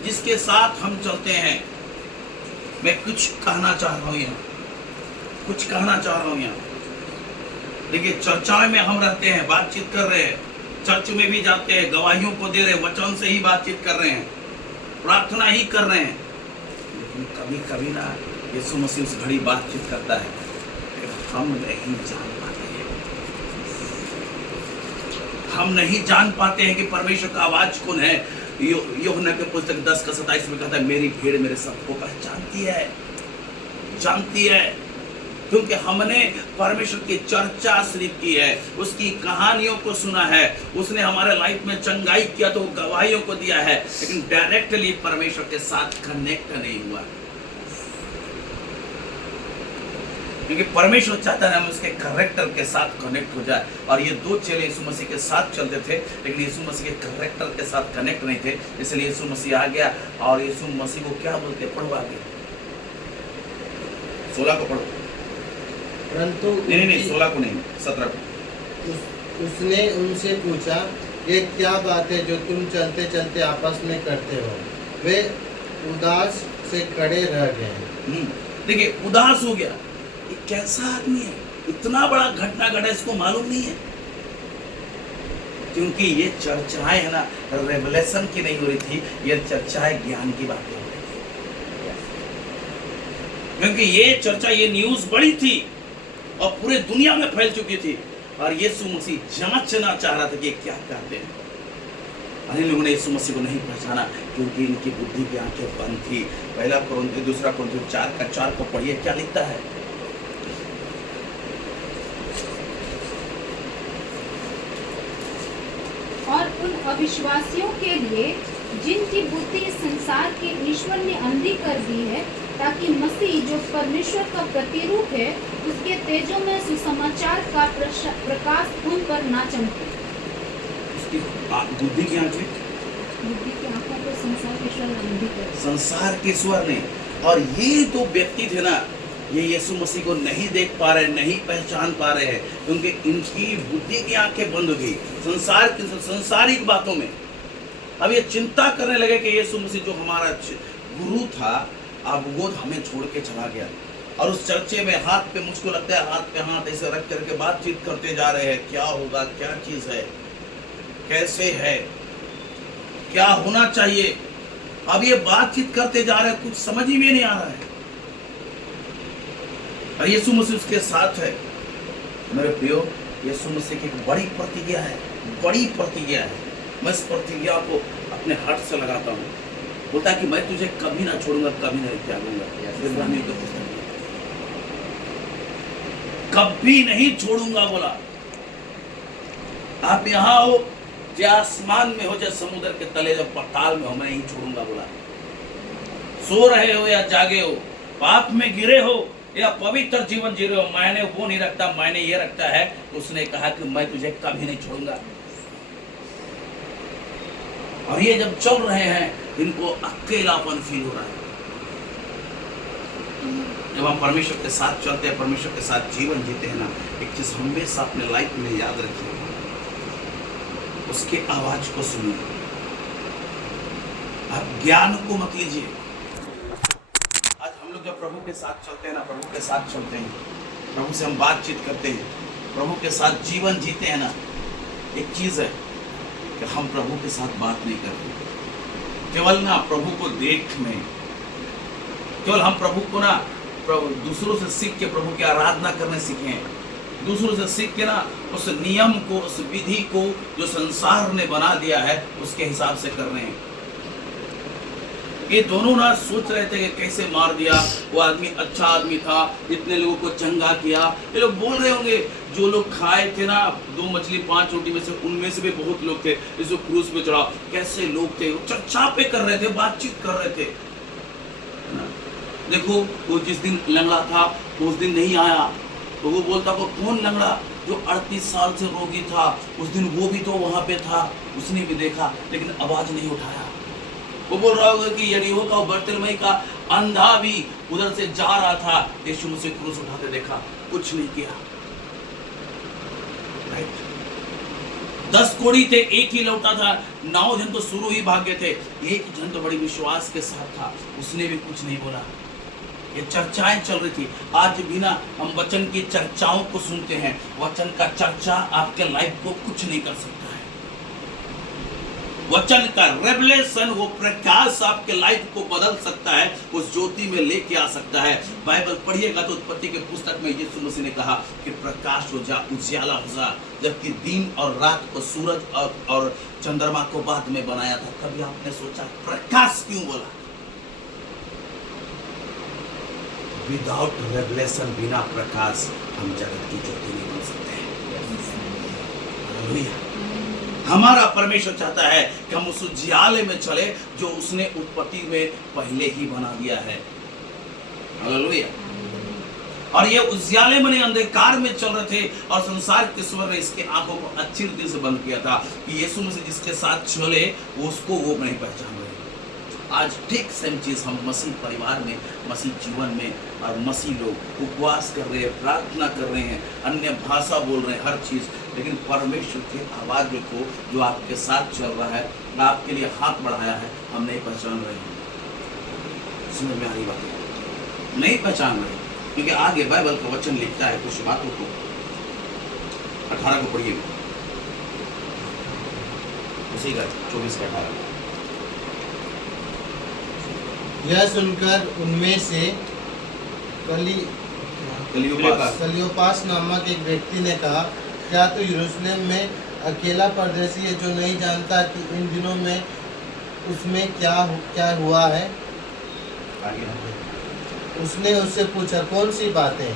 जिसके साथ हम चलते हैं। मैं कुछ कहना चाह रहा हूँ यहाँ, देखिए चर्चाओं में हम रहते हैं, बातचीत कर रहे हैं, चर्च में भी जाते हैं, गवाहियों को दे रहे हैं, वचन से ही बातचीत कर रहे हैं, प्रार्थना ही कर रहे हैं। लेकिन कभी कभी ना यीशु मसीह उस घड़ी बातचीत करता है, हम नहीं जान पाते हैं कि परमेश्वर का आवाज कौन है। यूहन्ना के पुस्तक 10:27 में कहता है, मेरी भीड़ मेरे सबको जानती है, क्योंकि हमने परमेश्वर की चर्चा सिर्फ की है, उसकी कहानियों को सुना है, उसने हमारे लाइफ में चंगाई किया तो गवाहियों को दिया है, लेकिन डायरेक्टली परमेश्वर के साथ कनेक्ट नहीं हुआ। क्योंकि परमेश्वर चाहता है हम उसके कैरेक्टर के साथ कनेक्ट हो जाए। और ये 2 चेले यीशु मसीह के साथ चलते थे, लेकिन यीशु मसीह के कैरेक्टर के साथ कनेक्ट नहीं थे, इसलिए यीशु मसीह आ गया और यीशु मसीह को क्या बोलते, पढ़ो आगे 16 को पढ़ो। परंतु नहीं 16 को नहीं, 17 को। उसने उनसे पूछा, ये क्या बात है जो तुम चलते चलते आपस में करते हो? वे उदास से खड़े रह गए। देखिए उदास हो गया, ये कैसा आदमी है, इतना बड़ा घटना घटा इसको मालूम नहीं है। क्योंकि ये चर्चाएं है ना रेवलेशन की नहीं हो रही थी, ये चर्चाएं ज्ञान की बातें हो रही थी। क्योंकि ये चर्चा, ये न्यूज बड़ी थी और पूरे दुनिया में फैल चुकी थी, और यीशु मसीह जांचना चाह रहा था कि क्या कहते हैं। इन लोगों ने यीशु मसीह को नहीं पहचाना क्योंकि इनकी बुद्धि की आंखें बंद थी। पहला कुरिन्थियों 2 कुरिन्थियों 4 को पढ़िए, क्या लिखता है। और उन अविश्वासियों के लिए जिनकी बुद्धि संसार के ईश्वर ने अंधी कर दी है, ताकि मसीह जो परमेश्वर का प्रतिरूप है उसके तेजों में सुसमाचार का प्रकाश उन पर ना चमके। उसकी बुद्धि की आंखें, बुद्धि की आंखों को संसार के ईश्वर ने अंधी कर, संसार के ईश्वर ने। और ये 2 व्यक्ति थे ना, ये यीशु मसीह को नहीं देख पा रहे, नहीं पहचान पा रहे हैं, क्योंकि इनकी बुद्धि की आंखें बंद हो गई संसारिक बातों में। अब ये चिंता करने लगे कि यीशु मसीह जो हमारा गुरु था, अब वो हमें छोड़ के चला गया। और उस चर्चे में हाथ पे, मुझको लगता है हाथ पे हाथ ऐसे रख करके बातचीत करते जा रहे हैं, क्या होगा, क्या चीज़ है, कैसे है, क्या होना चाहिए। अब ये बातचीत करते जा रहे हैं, कुछ समझ ही में नहीं आ रहा है। और यीशु मसीह उसके साथ है। मेरे प्रियो, यीशु मसीह की एक बड़ी प्रतिज्ञा है, बड़ी प्रतिज्ञा है। मैं इस प्रतिज्ञा को अपने हाथ से लगाता हूँ। बोलता है कि मैं तुझे कभी ना छोड़ूंगा, कभी नहीं त्यागूंगा। इब्रानियों की पुस्तक में कभी नहीं छोड़ूंगा बोला। आप यहाँ हो, चाहे आसमान में हो, चाहे समुद्र के तले, जब पाताल में हो, मैं नहीं छोड़ूंगा बोला। सो रहे हो या जागे हो, पाप में गिरे हो या पवित्र जीवन जी रहे हो, मायने वो नहीं रखता, मायने ये रखता है। उसने कहा कि मैं तुझे कभी नहीं छोड़ूंगा। और ये जब चल रहे हैं, इनको अकेलापन फील हो रहा है। जब हम परमेश्वर के साथ चलते हैं, परमेश्वर के साथ जीवन जीते हैं ना, एक चीज हमेशा अपने लाइफ में याद रखिए, उसकी आवाज को सुनिए। आप ज्ञान को मत लीजिए। आज हम लोग जब प्रभु के साथ चलते हैं ना, प्रभु के साथ चलते हैं, प्रभु से हम बातचीत करते हैं, प्रभु के साथ जीवन जीते हैं ना, एक चीज है कि हम प्रभु के साथ बात नहीं करते केवल ना प्रभु को देख में, केवल हम प्रभु को ना दूसरों से सीख के प्रभु की आराधना करने सीखे हैं। दूसरों से सीख के ना उस नियम को, उस विधि को जो संसार ने बना दिया है, उसके हिसाब से कर रहे हैं। ये दोनों ना सोच रहे थे कि कैसे मार दिया, वो आदमी अच्छा आदमी था, इतने लोगों को चंगा किया। ये लोग बोल रहे होंगे, जो लोग खाए थे ना 2 मछली 5 रोटी में से, उनमें से भी बहुत लोग थे जिसको क्रूस पे चढ़ा। कैसे लोग थे, वो चर्चा पे कर रहे थे, बातचीत कर रहे थे। देखो, वो जिस दिन लंगड़ा था उस दिन नहीं आया, तो वो बोलता को कौन लंगड़ा, जो 38 साल से रोगी था, उस दिन वो भी तो वहां पे था, उसने भी देखा लेकिन आवाज नहीं उठाया। वो बोल रहा होगा कि यरीहो का बरतिलमई का अंधा भी उधर से जा रहा था, यीशु मसीह क्रूस उठाते देखा, कुछ नहीं किया। राइट? 10 कोढ़ी थे, एक ही लौटा था, 9 जन तो शुरू ही भाग गए थे, एक जन तो बड़ी विश्वास के साथ था, उसने भी कुछ नहीं बोला। ये चर्चाएं चल रही थी। आज भी ना हम वचन की चर्चाओं को सुनते हैं, वचन का चर्चा आपके लाइफ को कुछ नहीं कर सकता है। वचन का रेवलेशन, वो प्रकाश आपके लाइफ को बदल सकता है, उस ज्योति में लेके आ सकता है। बाइबल पढ़िएगा तो उत्पत्ति के पुस्तक में यीशु मसीह ने कहा कि प्रकाश हो जा, उजियाला हो जा, जबकि दिन और रात को, सूरज और चंद्रमा को बाद में बनाया था। कभी आपने सोचा प्रकाश क्यों बोला? विदाउट रेवलेशन, बिना प्रकाश हम जगत की ज्योति नहीं बन सकते हैं। हमारा परमेश्वर चाहता है कि हम उस उजियाले में चले जो उसने उत्पत्ति में पहले ही बना दिया है। हालेलुया। और ये उजियाले में, अंधकार में चल रहे थे, और संसार के ईश्वर ने इसके आंखों को अच्छी रीति से बंद किया था कि यीशु मसीह जिसके साथ चले उसको वो नहीं पहचान रहे। आज ठीक सेम चीज हम मसीह परिवार में, मसीह जीवन में, और मसीह लोग उपवास कर रहे हैं, प्रार्थना कर रहे हैं, अन्य भाषा बोल रहे हैं, हर चीज, लेकिन परमेश्वर की आवाज को जो आपके साथ चल रहा है, आपके लिए हाथ बढ़ाया है, हम नहीं पहचान रहे हैं। समझ में आ रही बात है? नहीं पहचान रहे, क्योंकि आगे बाइबल का वचन लिखता है कुछ बातों को। 18 को पढ़िए, उसी का 24 का 18। यह सुनकर उनमें से कलियोपास नामक एक व्यक्ति ने कहा, क्या तू यरूशलेम में अकेला परदेसी है जो नहीं जानता कि इन दिनों में उसमें क्या हुआ है? उसने उससे पूछा, कौन सी बातें?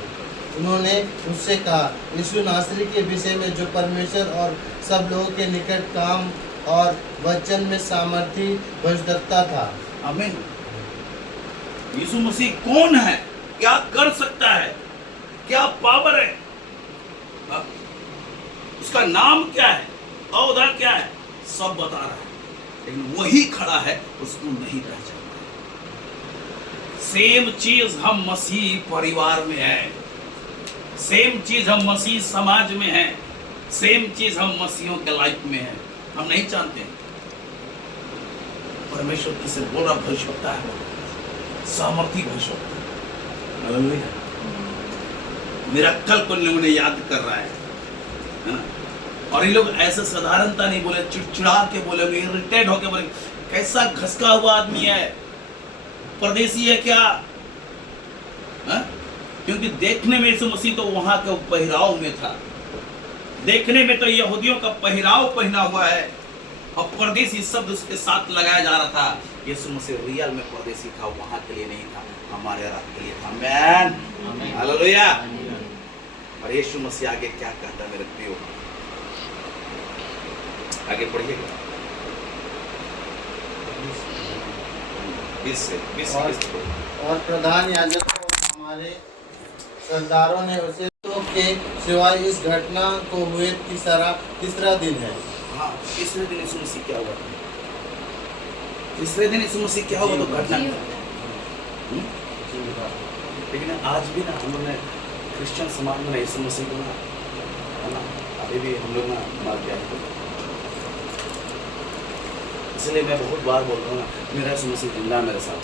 उन्होंने उससे कहा, यीशु नासरी के विषय में जो परमेश्वर और सब लोगों के निकट काम और वचन में सामर्थी भविष्यद्वक्ता था। आमीन। यीशु मसीह कौन है, क्या कर सकता है, क्या पावर है, उसका नाम क्या है, औहदा क्या है, सब बता रहा है, लेकिन वही खड़ा है, उसको नहीं पहचान रहा। सेम चीज हम मसीह परिवार में है, सेम चीज हम मसीह समाज में है, सेम चीज हम मसीहों के लाइफ में है। हम नहीं जानते परमेश्वर किसे बोल रहा भविष्यवक्ता है, सामर्थी भविष्यवक्ता। हालेलुया। मेरा कल को उन्हें याद कर रहा है ना? और ये लोग ऐसे साधारणता नहीं बोले, चिड़चिड़ा के बोलेंगे, इरिटेट होके बोलेंगे, कैसा घसका हुआ आदमी है, परदेसी है क्या? हा? क्योंकि देखने में यीशु मसीह तो वहां के पहराव में था, देखने में तो यहूदियों का पहराव पहना हुआ है, और परदेसी शब्द उसके साथ लगाया जा रहा था। यीशु मसीह रियल में परदेसी था, वहां के लिए नहीं था, हमारे और आपके लिए था। आमीन, हालेलुया। और यीशु मसीह आगे क्या कहता है मेरे प्रियो, आगे पढ़िएगा 20 और प्रधान याजकों और हमारे सरदारों ने उसे के सिवाय इस घटना को हुए तीसरा दिन है। हाँ, तीसरे दिन यीशु मसीह क्या हुआ? तीसरे दिन यीशु मसीह क्या हुआ? तो घटना। लेकिन आज भी ना हम लोग ने क्रिश्चियन समाज में यीशु मसीह को ना, है ना, अभी भी हम लोग ना मार दिया है। इसलिए मैं बहुत बार बोलता हूँ ना, मेरा यीशु मसीह जिंदा मेरे साथ।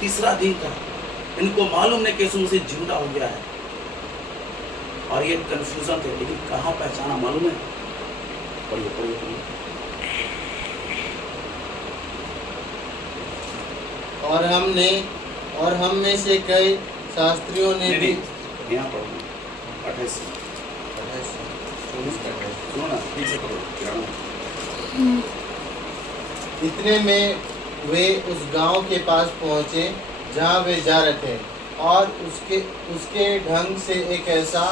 तीसरा दिन था, इनको मालूम नहीं कि यीशु मसीह जिंदा हो गया है, और ये कंफ्यूजन थे, लेकिन कहाँ पहचाना मालूम है? पढ़िए पढ़िए पढ़िए। और हम में से कई शास्त्रियों ने भी यहाँ पढ़ो 28 सुनो ना, ठीक से पढ़ो। इतने में वे उस गांव के पास पहुंचे जहां वे जा रहे थे, और उसके ढंग से एक ऐसा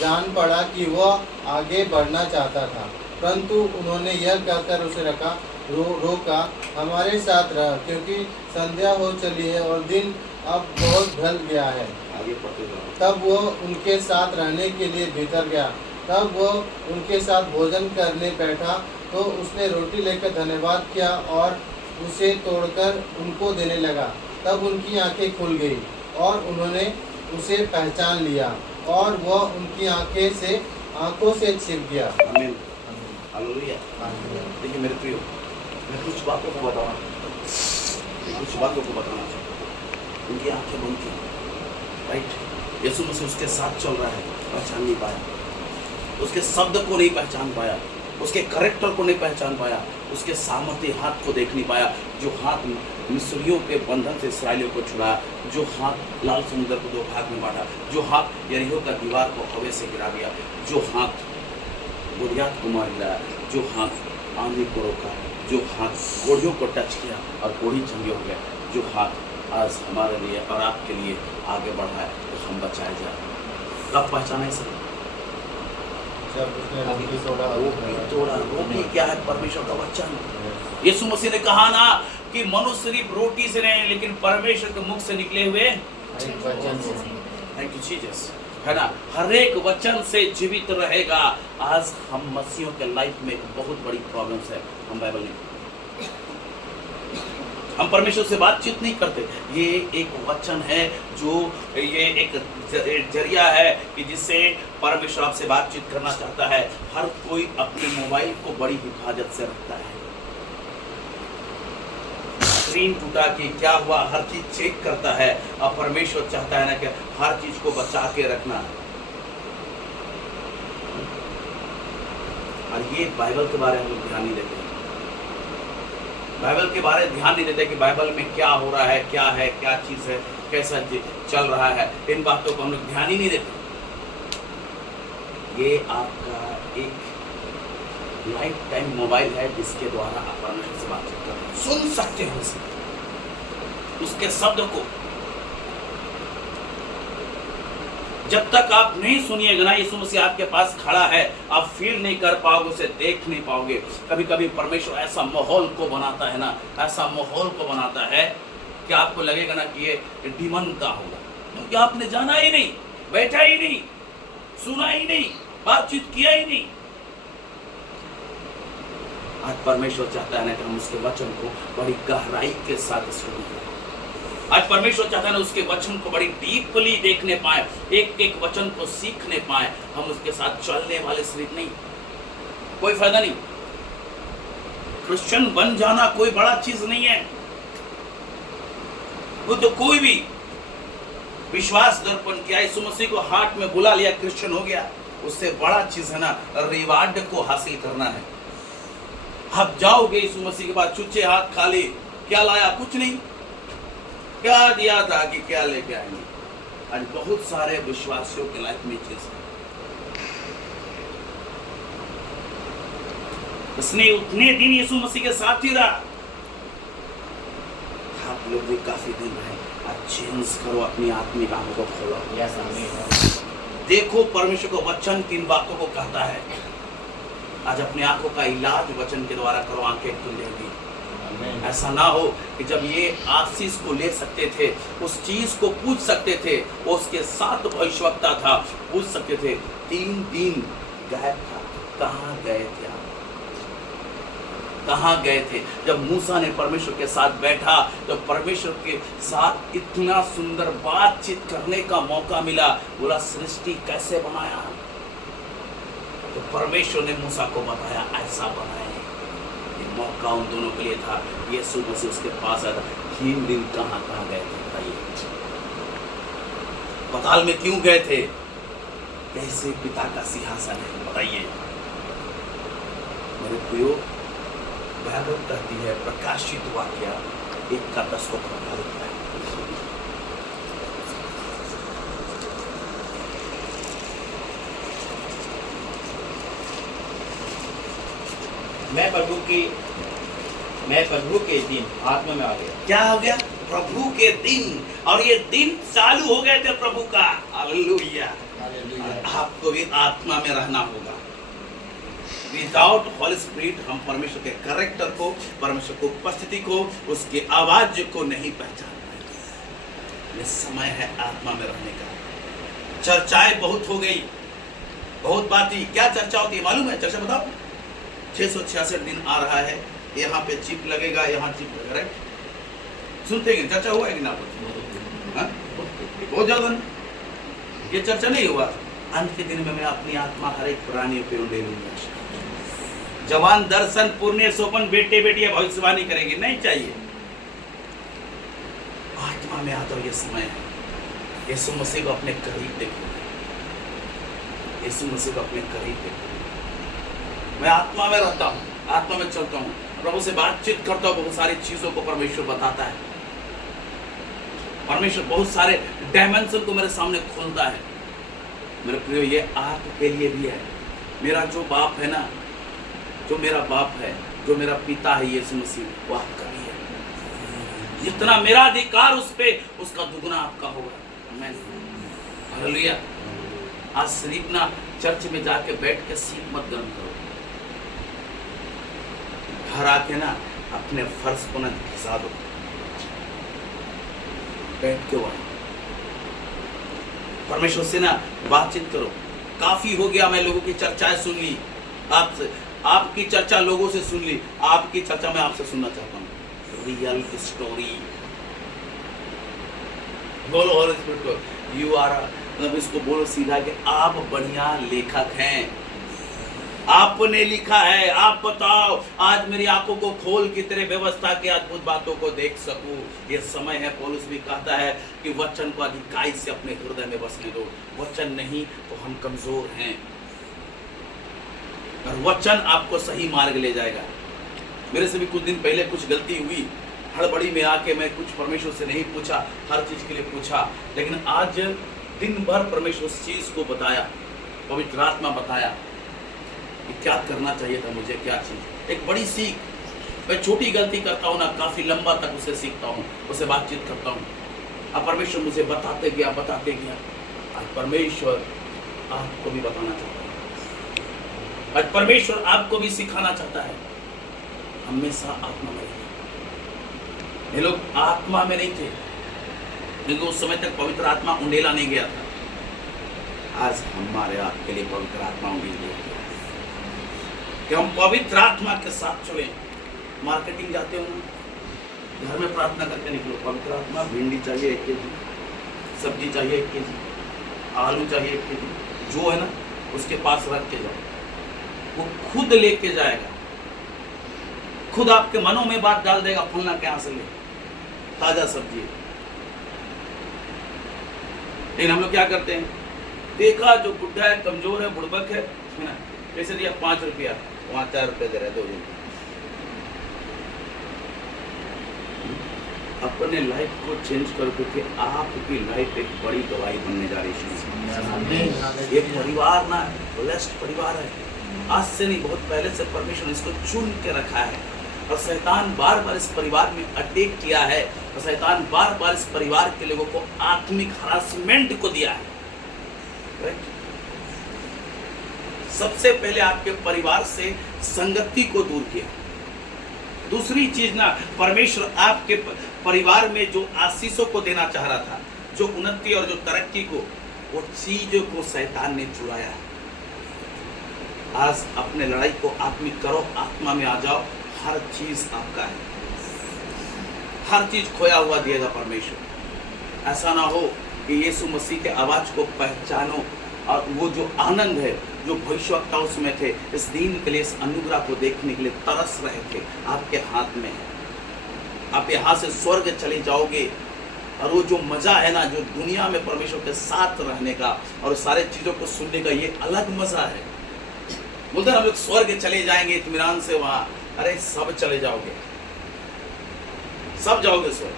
जान पड़ा कि वह आगे बढ़ना चाहता था, परंतु उन्होंने यह कहकर उसे रोका, हमारे साथ रह, क्योंकि संध्या हो चली है और दिन अब बहुत ढल गया है। तब वो उनके साथ रहने के लिए भीतर गया। तब वो उनके साथ भोजन करने बैठा, तो उसने रोटी लेकर धन्यवाद किया और उसे तोड़कर उनको देने लगा। तब उनकी आंखें खुल गई और उन्होंने उसे पहचान लिया, और वह उनकी आंखों से छिप गया। आमीन, हालेलुया। देखिए मेरे प्रियो, मैं कुछ बातों को बताना चाहता हूँ। उनकी आंखें बंद थी, राइट। यीशु मसीह उसके साथ चल रहा है, पहचान नहीं पाया, उसके शब्द को नहीं पहचान पाया, उसके करैक्टर को नहीं पहचान पाया, उसके सामर्थ्य हाथ को देख नहीं पाया, जो हाथ मिस्रियों के बंधन से इस्राएलियों को छुड़ाया, जो हाथ लाल समुद्र को 2 भाग में बांटा, जो हाथ यरीहो का दीवार को हवा से गिरा दिया, जो हाथ गोलियत को मार गिराया, जो हाथ आंधी को रोका, जो हाथ कोढ़ियों को टच किया और कोढ़ी चंगे हो गया, जो हाथ आज हमारे लिए और आपके लिए आगे बढ़ा है, तो हम बचाए जाए। कब पहचाना है सर? रोटी क्या है? परमेश्वर का वचन। यीशु मसीह ने कहा ना कि मनुष्य सिर्फ रोटी से नहीं, लेकिन परमेश्वर के मुख से निकले हुए थैंक यू जीसस, है ना, हर एक वचन से जीवित रहेगा। आज हम मसीहों के लाइफ में बहुत बड़ी प्रॉब्लम्स है, हम बाइबल नहीं, हम परमेश्वर से बातचीत नहीं करते। ये एक वचन है, जो ये एक जरिया है कि जिससे परमेश्वर आपसे बातचीत करना चाहता है। हर कोई अपने मोबाइल को बड़ी हिफाजत से रखता है, स्क्रीन टूटा कि क्या हुआ, हर चीज चेक करता है। अब परमेश्वर चाहता है ना कि हर चीज को बचा के रखना। और ये बाइबल के बारे में हम लोग ध्यान नहीं देते, बाइबल के बारे में ध्यान नहीं देते कि बाइबल में क्या हो रहा है, क्या चीज है, कैसा चल रहा है। इन बातों को हम लोग ध्यान ही नहीं देते। ये आपका एक लाइफ टाइम मोबाइल है, जिसके द्वारा आप परमेश्वर से बातचीत कर रहे हैं, सुन सकते हो उसके शब्द को। जब तक आप नहीं सुनिएगा ना, यीशु मसीह आपके पास खड़ा है, आप फील नहीं कर पाओगे, उसे देख नहीं पाओगे। कभी कभी परमेश्वर ऐसा माहौल को बनाता है ना, ऐसा माहौल को बनाता है कि आपको लगेगा ना कि ये डीमन का होगा, क्योंकि आपने जाना ही नहीं, बैठा ही नहीं, सुना ही नहीं, बातचीत किया ही नहीं। आज परमेश्वर चाहता है ना कि हम उसके वचन को बड़ी गहराई के साथ स्टडी करें। आज परमेश्वर चाहता है ना उसके वचन को बड़ी डीपली देखने पाए, एक एक वचन को सीखने पाए। हम उसके साथ चलने वाले सिर्फ नहीं, कोई फायदा नहीं। क्रिश्चियन बन जाना कोई बड़ा चीज नहीं है, वो तो कोई भी विश्वास दर्पण किया, यीशु मसीह को हार्ट में बुला लिया, क्रिश्चियन हो गया। उससे बड़ा चीज है ना रिवार्ड को हासिल करना है। आप जाओगे यीशु मसीह के पास चुच्चे हाथ खाली, क्या लाया? कुछ नहीं। क्या दिया था कि क्या लेके आएंगे? आज बहुत सारे विश्वासियों के लाइफ में चीज है। उसने उतने दिन यीशु मसीह के साथ ही रहा। आप लोग भी काफी दिन रहे। आज चेंज करो, अपनी आत्मिक आंखों को खोलो। यस आमीन। देखो परमेश्वर को वचन किन बातों को कहता है। आज अपनी आंखों का इलाज वचन के द्वारा करो, आंखें खुल जाएगी। ऐसा ना हो कि जब ये आशीष को ले सकते थे, उस चीज को पूछ सकते थे, वो उसके साथ भविष्यवक्ता था, पूछ सकते थे। 3 दिन गायब था, कहाँ गए थे आप? कहाँ गए थे? जब मूसा ने परमेश्वर के साथ बैठा, तो परमेश्वर के साथ इतना सुंदर बातचीत करने का मौका मिला। बोला सृष्टि कैसे बनाया? तो परमेश्वर ने मूसा को बताया ऐसा बनाया। ये मौका उन दोनों के लिए था। यीशु मसीह उसके पास आया था। 3 दिन कहाँ गए थे बताइए? पताल में क्यों गए थे? कैसे पिता का सिंहासन है बताइए? मेरे प्रियो, बाइबल कहती है प्रकाशित वाक्य 1:10 को प्रभावित है। मैं प्रभु के दिन आत्मा में आ गया। क्या हो गया? प्रभु के दिन। और ये दिन चालू हो गए थे प्रभु का। हालेलुया। आपको भी आत्मा में रहना होगा। विदाउट हॉली स्पिरिट हम परमेश्वर के कैरेक्टर को, परमेश्वर को उपस्थिति को, उसकी आवाज को नहीं पहचान पाएंगे। ये समय है आत्मा में रहने का। चर्चाएं बहुत हो गई, बहुत बातें। क्या चर्चा होती है मालूम है? चर्चा बताओ। 666 दिन आ रहा है, यहाँ पे चिप लगेगा, यहाँ चिप लगेगा, राइट? सुनते हैं चर्चा हुआ है कि ना? बहुत ज्यादा ये चर्चा नहीं हुआ। अंत के दिन में मैं अपनी आत्मा हर एक प्राणी पे उंडे लूंगा। जवान दर्शन पुण्य सोपन बेटे बेटियां भविष्यवाणी करेंगे। नहीं चाहिए। आत्मा में आता ये समय है। यीशु मसीह को अपने करीब देखो। यीशु मसीह को अपने करीब देखो। मैं आत्मा में रहता हूँ, आत्मा में चलता हूँ, प्रभु से बातचीत करता हूँ। बहुत सारी चीजों को परमेश्वर बताता है। परमेश्वर बहुत सारे डायमेंशन को मेरे सामने खोलता है। मेरे प्रियो, ये आपके लिए भी है। मेरा जो बाप है ना, जो मेरा बाप है, जो मेरा पिता है यीशु मसीह, वो आपका भी है। जितना मेरा अधिकार उस पे, उसका दुगना आपका होगा। मैं हालेलुया। आज सिर्फ ना चर्च में जाके बैठ के सीख मत गर्म करो। घर आके ना अपने फर्श को ना घिसा दो। बैठ के वहां परमेश्वर से ना बातचीत करो। काफी हो गया, मैं लोगों की चर्चाएं सुन ली, आपसे आपकी चर्चा लोगों से सुन ली। आपकी चर्चा मैं आपसे सुनना चाहता हूँ। रियल स्टोरी बोलो। और यू आर, मतलब इसको बोलो सीधा कि आप बढ़िया लेखक हैं। आपने लिखा है, आप बताओ। आज मेरी आंखों को खोल के तेरे व्यवस्था के अद्भुत बातों को देख सकूं। ये समय है। पौलुस भी कहता है कि वचन को अधिकाई से अपने हृदय में बसने दो। वचन नहीं तो हम कमजोर हैं, और वचन आपको सही मार्ग ले जाएगा। मेरे से भी कुछ दिन पहले कुछ गलती हुई। हड़बड़ी में आके मैं कुछ परमेश्वर से नहीं पूछा, हर चीज के लिए पूछा। लेकिन आज दिन भर परमेश्वर उस चीज को बताया, पवित्र आत्मा बताया कि क्या करना चाहिए था मुझे, क्या चीज। एक बड़ी सीख। मैं छोटी गलती करता हूँ ना, काफी लंबा तक उसे सीखता हूँ, उसे बातचीत करता हूँ। अब परमेश्वर मुझे बताते गया। आज परमेश्वर आपको भी बताना चाहता है। आज परमेश्वर आपको भी सिखाना चाहता है। हमेशा आत्मा में रहिए। ये लोग आत्मा में नहीं थे, क्योंकि उस समय तक पवित्र आत्मा उंडेला नहीं गया था। आज हमारे आपके लिए पवित्र आत्मा उंडेल गया कि हम पवित्र आत्मा के साथ चले। मार्केटिंग जाते हो ना, घर में प्रार्थना करके निकलो। पवित्र आत्मा, भिंडी चाहिए 1 kg, सब्जी चाहिए 1 kg, आलू चाहिए 1 kg, जो है ना उसके पास रख के जाओ। वो खुद लेके जाएगा, खुद आपके मनों में बात डाल देगा। फलना के यहाँ से ले, ताजा सब्जी। लेकिन हम लोग क्या करते हैं, देखा जो बुढ़ा है, कमजोर है, बुड़बक है ना, कैसे दिया 5 रुपया, वहाँ 4 रुपये दे रहे 2 दिन। अपने लाइफ को चेंज कर करके आपकी लाइफ एक बड़ी दवाई बनने जा रही है। ये परिवार ना ब्लेस्ड परिवार है, आज से नहीं बहुत पहले से परमेश्वर ने इसको चुन के रखा है, और शैतान बार बार इस परिवार में अटैक किया है, और शैतान बार बार इस परिवार के लोगों को आत्मिक हरासमेंट को दिया है। सबसे पहले आपके परिवार से संगति को दूर किया। दूसरी चीज ना, परमेश्वर आपके परिवार में जो आशीषों को देना चाह रहा था, जो उन्नति और जो तरक्की को, वो चीजों को शैतान ने चुराया। आज अपने लड़ाई को आत्मिक करो, आत्मा में आ जाओ, हर चीज आपका है, हर चीज खोया हुआ दिएगा परमेश्वर। ऐसा ना हो कि यीशु मसीह के आवाज को पहचानो, और वो जो आनंद है, जो भविष्यवक्ता उसमें थे, इस दिन के लिए, इस अनुग्रह को देखने के लिए तरस रहे थे, आपके हाथ में है। आप यहाँ से स्वर्ग चले जाओगे, और वो जो मजा है ना, जो दुनिया में परमेश्वर के साथ रहने का और सारे चीजों को सुनने का, ये अलग मजा है। बोलते हम लोग स्वर्ग चले जाएंगे इत्मीनान से वहां, अरे सब चले जाओगे, सब जाओगे स्वर्ग,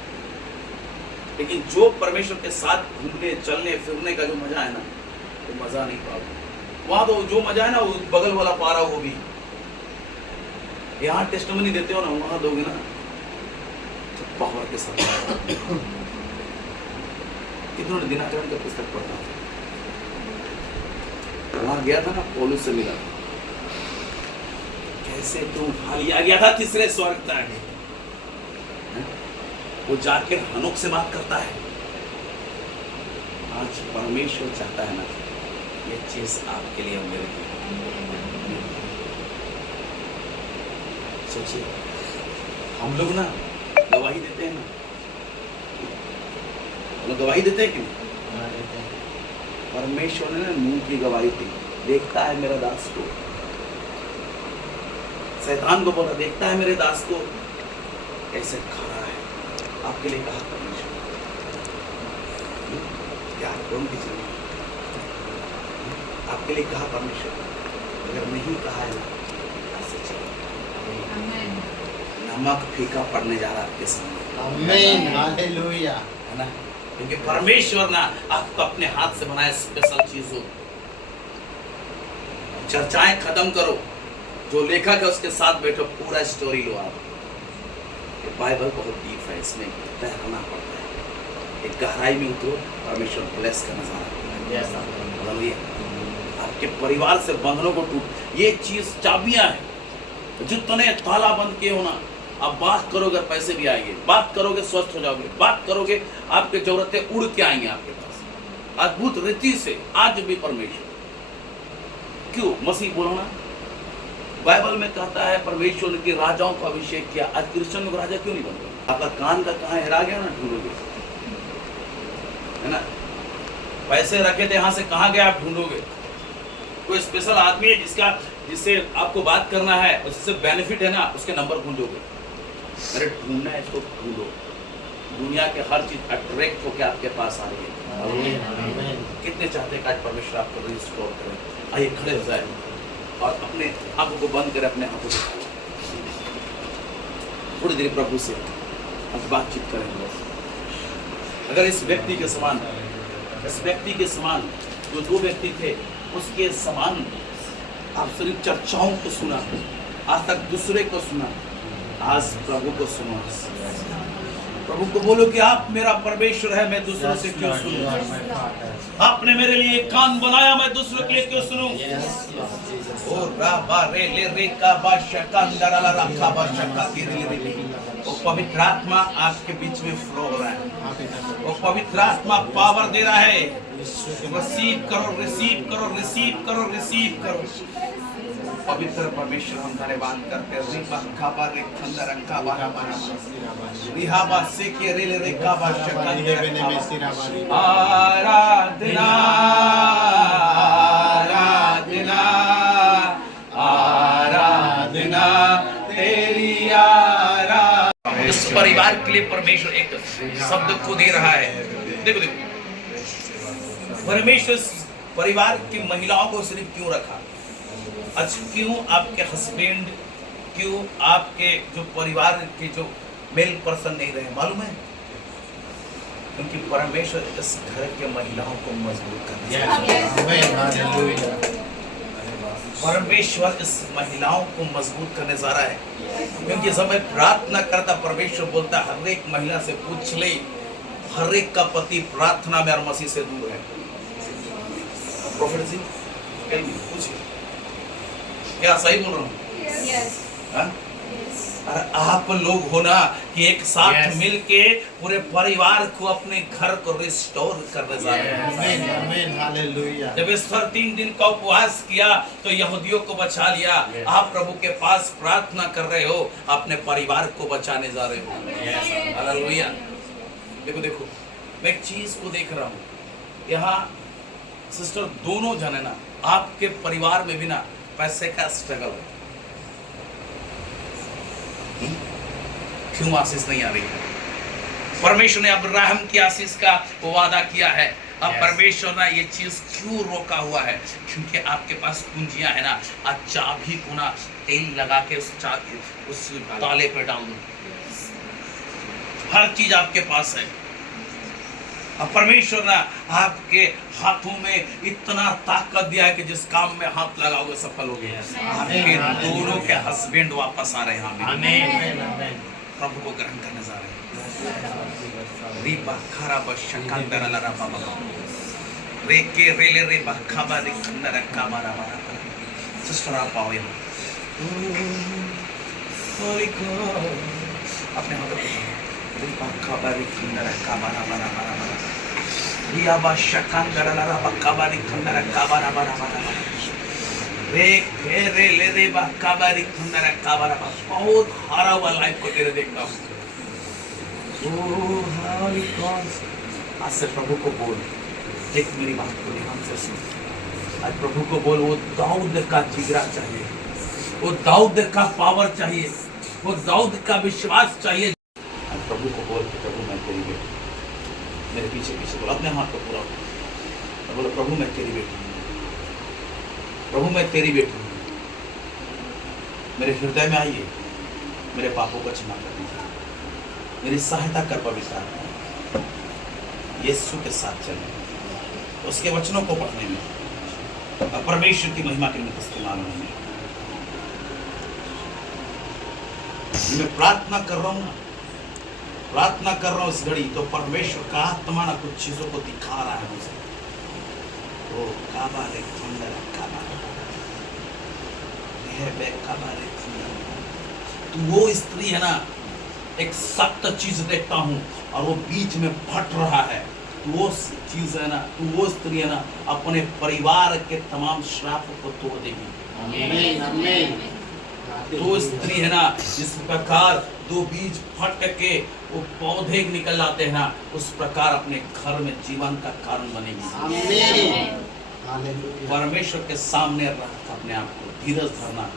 लेकिन जो परमेश्वर के साथ घूमने चलने फिरने का जो मजा है ना, तो मजा नहीं पाओगे। वहां तो जो मजा है ना, वो बगल वाला पारा वो भी, यहाँ टेस्टमनी देते हो ना, वहां दोगे ना तो पावर के साथ। कितनों ने दिनाचरण का पुस्तक पढ़ा, वहां गया था ना, पौलुस से मिला, कैसे तू उठा लिया गया था तीसरे स्वर्ग तक। वो जाकर हनोक से बात करता है। आज परमेश्वर चाहता है ना, ये चीज आपके लिए मेरे लिए। सोचिए, हम लोग ना गवाही देते हैं ना, हम लोग गवाही देते हैं कि नहीं? परमेश्वर ने ना मुंह की गवाही दी, देखता है मेरा दास को। शैतान को बोला, देखता है मेरे दास को कैसे खड़ा है। आपके लिए कहा परमेश्वर, क्या कौन की चीज आपके लिए कहा परमेश्वर, अगर नहीं कहा है ना, ऐसे चलो। नमक फीका पड़ने जा रहा है आपके सामने, आमीन, हालेलुया, है ना, क्योंकि परमेश्वर ना आपको अपने हाथ से बनाए स्पेशल चीज हो। चर्चाएं खत्म करो, जो लेखक है उसके साथ बैठो, पूरा स्टोरी लो आप। ये बाइबल बहुत डीप है, इसमें तैरना पड़ता है, एक गहराई में उतरो, परमेश्वर ब्लेस का नजारा। आपके परिवार से बंधनों को टूट, ये चीज चाबियां हैं, जितने ताला बंद किए हो ना, आप बात करोगे पैसे भी आएंगे, बात करोगे स्वस्थ हो जाओगे, बात करोगे आपके जरूरतें उड़ के आएंगे आपके पास अद्भुत रीति से। आज भी परमेश्वर, क्यों मसीह बोलो ना, बाइबल में कहता है परमेश्वर ने कि राजाओं का अभिषेक किया। आज क्रिश्चियन लोग राजा क्यों नहीं बन रहे? आपका कान का कहाँ हेरा गया ना, ढूंढोगे, है ना, पैसे रखे थे यहाँ से कहाँ गए आप ढूंढोगे। कोई स्पेशल आदमी है जिससे आपको बात करना है, उससे बेनिफिट है ना, उसके नंबर ढूंढोगे। अरे ढूंढना है, इसको ढूंढो। दुनिया के हर चीज अट्रैक्ट होकर आपके पास आ रही है। कितने चाहते हैं कि आज परमेश्वर आपको रिस्टोर करे। आइए खड़े हो जाए और अपने आंखों को बंद करें, अपने आंखों को थोड़ी देर प्रभु से अब बातचीत करेंगे। अगर इस व्यक्ति के समान, इस व्यक्ति के समान जो 2 व्यक्ति थे, उसके समान आप सिर्फ चर्चाओं को सुना, आज तक दूसरे को सुना, आज प्रभु को सुनो। प्रभु को बोलो कि आप मेरा परमेश्वर है, मैं दूसरों से क्यों सुनूं? आपने मेरे लिए कान बनाया, मैं दूसरों के लिए क्यों सुनूं? ओ राबा रे ले रे का बा शकांदरा ला रखा बा शका की रे रे। ओ पवित्र आत्मा आपके बीच में फ्लो हो रहा है। ओ पवित्र आत्मा पावर दे रहा है। रिसीव करो, रिसीव करो, रिसीव करो, रिसीव करो। पवित्र परमेश्वर हम धन्यवाद करते हैं। रिबा खाबा रे खंदर अंका बारा बारा रिहाबा से के रे रे का बा शका दे आराधना आराधना आराधना तेरी आराधना। इस परिवार के लिए परमेश्वर एक शब्द को दे रहा है। देखो देखो, परमेश्वर परिवार की महिलाओं को सिर्फ क्यों रखा? अच्छा, क्यों आपके हस्बैंड, क्यों आपके जो परिवार के जो मेल पर्सन नहीं रहे? मालूम है? क्योंकि परमेश्वर इस घर के महिलाओं को मजबूत करना चाहता है। आमीन, हालेलुया। परमेश्वर इस महिलाओं को मजबूत करने जा रहा है, क्योंकि जब मैं प्रार्थना करता, परमेश्वर बोलता हर एक महिला से पूछ ले, हर एक का पति प्रार्थना में और मसीह से दूर है। प्रोफेट जी पूछिए, क्या सही बोल रहा हूँ? हाँ? और आप लोग हो ना कि एक साथ Yes. मिलके पूरे परिवार को अपने घर को रिस्टोर करने जा रहे हैं। आमीन, आमीन, हालेलुया। जब इस पर 3 दिन का उपवास किया तो यहूदियों को बचा लिया। Yes. आप प्रभु के पास प्रार्थना कर रहे हो, अपने परिवार को बचाने जा रहे हो। हालेलुया। देखो देखो, मैं एक चीज को देख रहा हूँ यहाँ, सिस्टर दोनों जन है ना, आपके परिवार में भी ना पैसे का स्ट्रगल है। क्यों आशीष नहीं आ रही है? परमेश्वर ने अब्राहम की आशीष का वादा किया है। अब Yes. परमेश्वर ने ये चीज क्यों रोका हुआ है? क्योंकि आपके पास कुंजियां है ना, आज चाबी को ना तेल लगा के उस ताले पे डाल दो। हर चीज आपके पास है। अब परमेश्वर ने आपके हाथों में इतना ताकत दिया है कि जिस काम में हाथ लगाओगे सफल होगे। Yes. आपके Amen. दोनों के हस्बैंड वापस आ रहे हैं। आमीन। आमीन, आमीन। प्रभु को ग्रहण करने जा रहे हैं। रीबा खराबा शकांदरा लरा बाबा रे के रेले रे बखबा रे खंदरा काबारा बारा। सिस्टर आप आओ यहाँ। होली गॉड, अपने हाथों पे रीबा खबा रे खंदरा काबारा बारा बारा बारा। रिया बा शकांदरा लरा बखबा रे खंदरा काबारा बारा बारा। रे के रेले रे बखबा रे खंदरा काबारा बारा। बहुत हारा हुआ लाइफ को तेरे देखता हूँ। होली गॉड, आज से प्रभु को बोल, देख मेरी बात को ध्यान से सुन। आज प्रभु को बोल, वो दाऊद का जिगरा चाहिए, वो दाऊद का पावर चाहिए, वो दाऊद का विश्वास चाहिए। आज प्रभु को बोल कि प्रभु मैं तेरी बेटी, मेरे पीछे पीछे बोल, अपने हाथ को पूरा और बोलो प्रभु मैं तेरी बेटी हूँ, प्रभु मैं तेरी बेटी हूँ, मेरे हृदय में आइए, मेरे पापों को क्षमा कर दीजिए, मेरी सहायता कर पवित्र आत्मा। यीशु के साथ चलें, उसके वचनों को पढ़ने में और परमेश्वर की महिमा के लिए इस्तेमाल होने में। मैं प्रार्थना कर रहा हूँ, प्रार्थना कर रहा हूँ इस घड़ी, तो परमेश्वर का आत्मा ना कुछ चीजों को दिखा रहा है मुझे। ओ काबा रे खंडरा काबा रे काबा रे खंडरा। तू वो स्त्री है ना, एक सख्त चीज देखता हूँ और वो बीच में फट रहा है। तो वो चीज है ना, तो वो स्त्री है ना, अपने परिवार के तमाम श्राप को तोड़ देगी। आमीन, आमीन। तो स्त्री है ना, जिस प्रकार दो बीज फट के वो पौधे निकल आते हैं ना, उस प्रकार अपने घर में जीवन का कारण बनेगी। आमीन, हालेलुया। परमेश्वर के सामने रख अपने आप को धीरज धरना।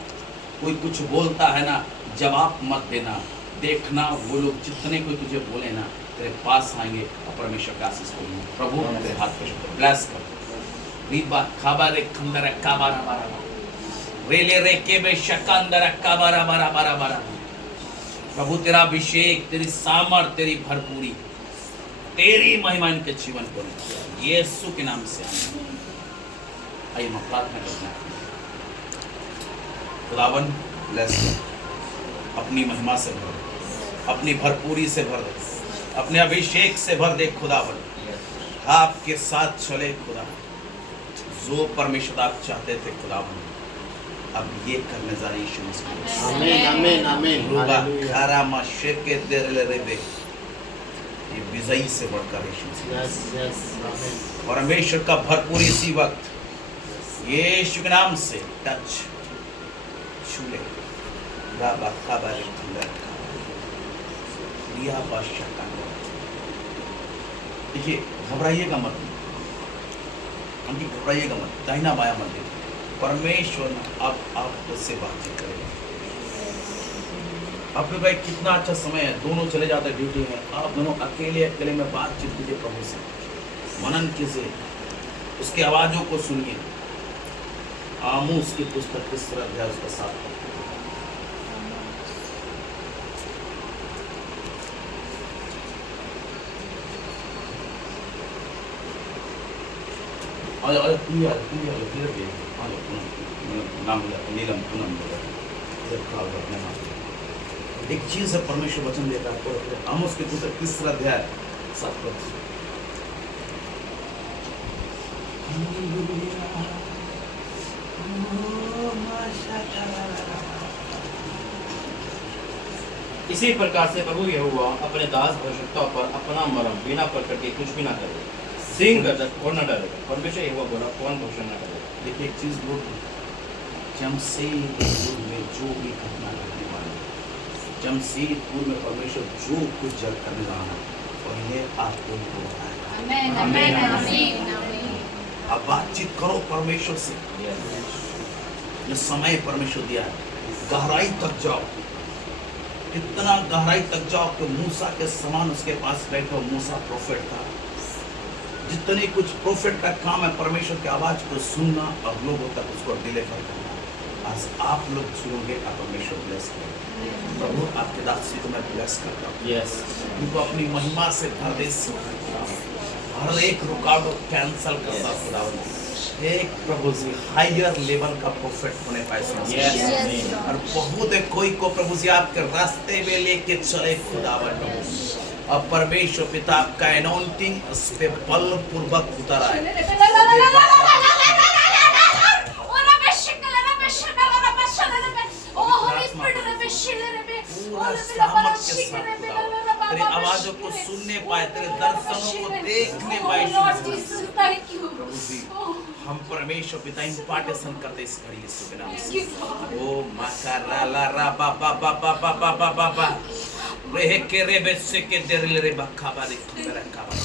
कोई कुछ बोलता है ना, जवाब मत देना। देखना वो लोग जितने कोई तुझे बोले ना, तेरे पास आएंगे और परमेश्वर का आशीष करेंगे। प्रभु तेरे हाथ पे ब्लेस कर। रीबा खाबा रे खंदरा काबारा बारा रेले रे के बे शकांदरा काबारा बारा बारा बारा। प्रभु तेरा अभिषेक, तेरी सामर्थ, तेरी भरपूरी, तेरी महिमा इनके जीवन को यीशु के नाम से आमीन। आइए हम प्रार्थना करते हैं। खुदावन ब्लेस कर, अपनी महिमा से भर, अपनी भरपूरी से भर दे, अपने अभिषेक से भर दे खुदावन। आपके साथ चले खुदा, जो परमेश्वर आप चाहते थे खुदावन, अब ये करने जा रही यीशु मसीह। आमीन, आमीन, आमीन। रूबा हालेलुया। खारामा शेके देरले रेबे, ये विजयी से बढ़कर यीशु मसीह। यस, यस, आमीन। परमेश्वर का भरपूरी इसी वक्त यीशु के नाम से टच छूले। राबा काबारे खंडर रिया बादशाह का। देखिए घबराइएगा मत, उनकी घबराइएगा मत, दाहिना बाया मत देखिए। परमेश्वर अब आपको से बातचीत करेगा। आपके भाई कितना अच्छा समय है, दोनों चले जाते ड्यूटी में, आप दोनों अकेले अकेले में बातचीत कीजिए प्रभु से, मनन कीजिए, उसकी आवाज़ों को सुनिए। आमोस की पुस्तक 3 अध्याय उसका 7 पद। एक चीज है, परमेश्वर वचन देता है। आमोस की पुस्तक 3 अध्याय 7 पद। इसी प्रकार से प्रभु यहोवा अपने दास भविष्यवक्ताओं पर अपना मर्म बिना प्रकट के कुछ भी ना करे। सिंह गर्जक और न डरेगा। परमेश्वर यहोवा बोला, कौन भविष्य न करेगा। देखिए एक चीज बोल, जमशेदपुर में जो भी घटना घटने वाली है, जमशेदपुर में परमेश्वर जो कुछ जल करने वाला है, पहले आपको बताएगा। अब बातचीत करो परमेश्वर से। जो समय परमेश्वर दिया है, गहराई तक जाओ, इतना गहराई तक जाओ कि मूसा के समान उसके पास बैठो। मूसा प्रोफेट था। जितने कुछ प्रोफेट का काम है परमेश्वर की आवाज को सुनना और लोगों तक उसको डिलीवर करना। आज आप लोग सुनोगे, आप परमेश्वर ब्लेस करेंगे। प्रभु आपके दास को मैं ब्लेस करता हूँ। यस, उनको अपनी महिमा से भर दे। हर एक रुकावट कैंसल करता खुदावंद। एक प्रभु जी हायर लेवल का प्रोफेट होने पाए। और बहुत है कोई को प्रभु जी आपके रास्ते में लेके चले खुदावंद। अब परमेश्वर पिता आपका एनॉइंटिंग उस पे बलपूर्वक उतर आए। तेरी आवाजों को सुनने पाए, तेरे दर्शनों को देखने पाए। प्रभु जी हम परमेश्वर पिता इम्पार्टेशन करते इस घड़ी यीशु के नाम से। ओ माकारा ला रा बा बा बा बा बा बा बा बा बा रे के रे बेसे के देरे रे बखा बारे मेरा काबा।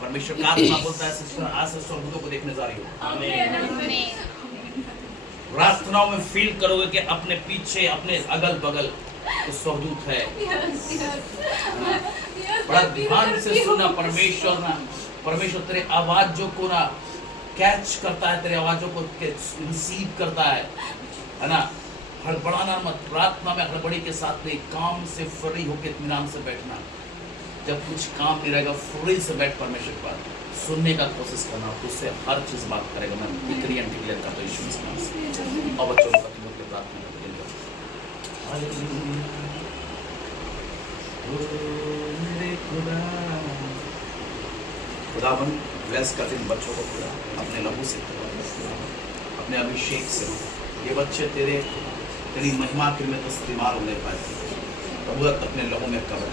परमेश्वर का आत्मा बोलता है सिस्टर आज से स्वर्गदूतों को देखने जा रही हो। आमीन। प्रार्थनाओं में फील करोगे कि अपने पीछे अपने अगल बगल स्वर्गदूत है। बड़ा ध्यान से सुना परमेश्वर ना, परमेश्वर तेरे आवाजों को ना कैच करता है, तेरे आवाजों को रिसीव करता है ना। हड़बड़ाना मत, प्रार्थना में हड़बड़ी के साथ नहीं, काम से फ्री होकर इत्मीनान से बैठना। जब कुछ काम नहीं रहेगा फ्री से बैठ परमेश्वर पर सुनने का कोशिश करना, तो उससे हर चीज बात करेगा। मैं डिक्री एंड डिक्लेयर करता हूं यीशु मसीह से। और बच्चों को के प्रार्थना करेंगे। खुदाबंद ब्लेस कर इन बच्चों को, खुदा अपने लहू से, अपने अभिषेक से। ये बच्चे तेरी महिमा के लिए इस्तेमाल होने पाए। प्रभु अपने लहू में कवर,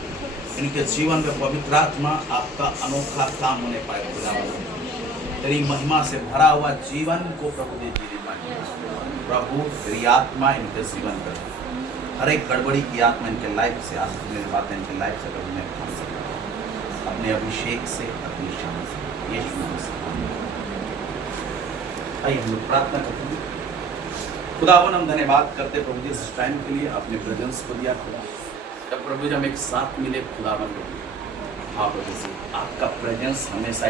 इनके जीवन में पवित्र आत्मा आपका अनोखा काम होने पाए। खुदाबंद तेरी महिमा से भरा हुआ जीवन को प्रभु दे जीने पाए। प्रभु तेरी आत्मा इनके जीवन पर, हर एक गड़बड़ी की आत्मा इनके लाइफ से, आज मेरी बातें इनके लाइफ से प्रभु ने उठा सकता अपने अभिषेक से, अपनी शान से। यीशु मसीह आइए हम लोग प्रार्थना करते हैं। खुदावन हम धन्यवाद करते प्रभु जी इस टाइम के लिए, अपने प्रेजेंस को दिया खुदा। जब प्रभु जी हम एक साथ मिले खुदावन, हाँ प्रभु जी आपका प्रेजेंस हमेशा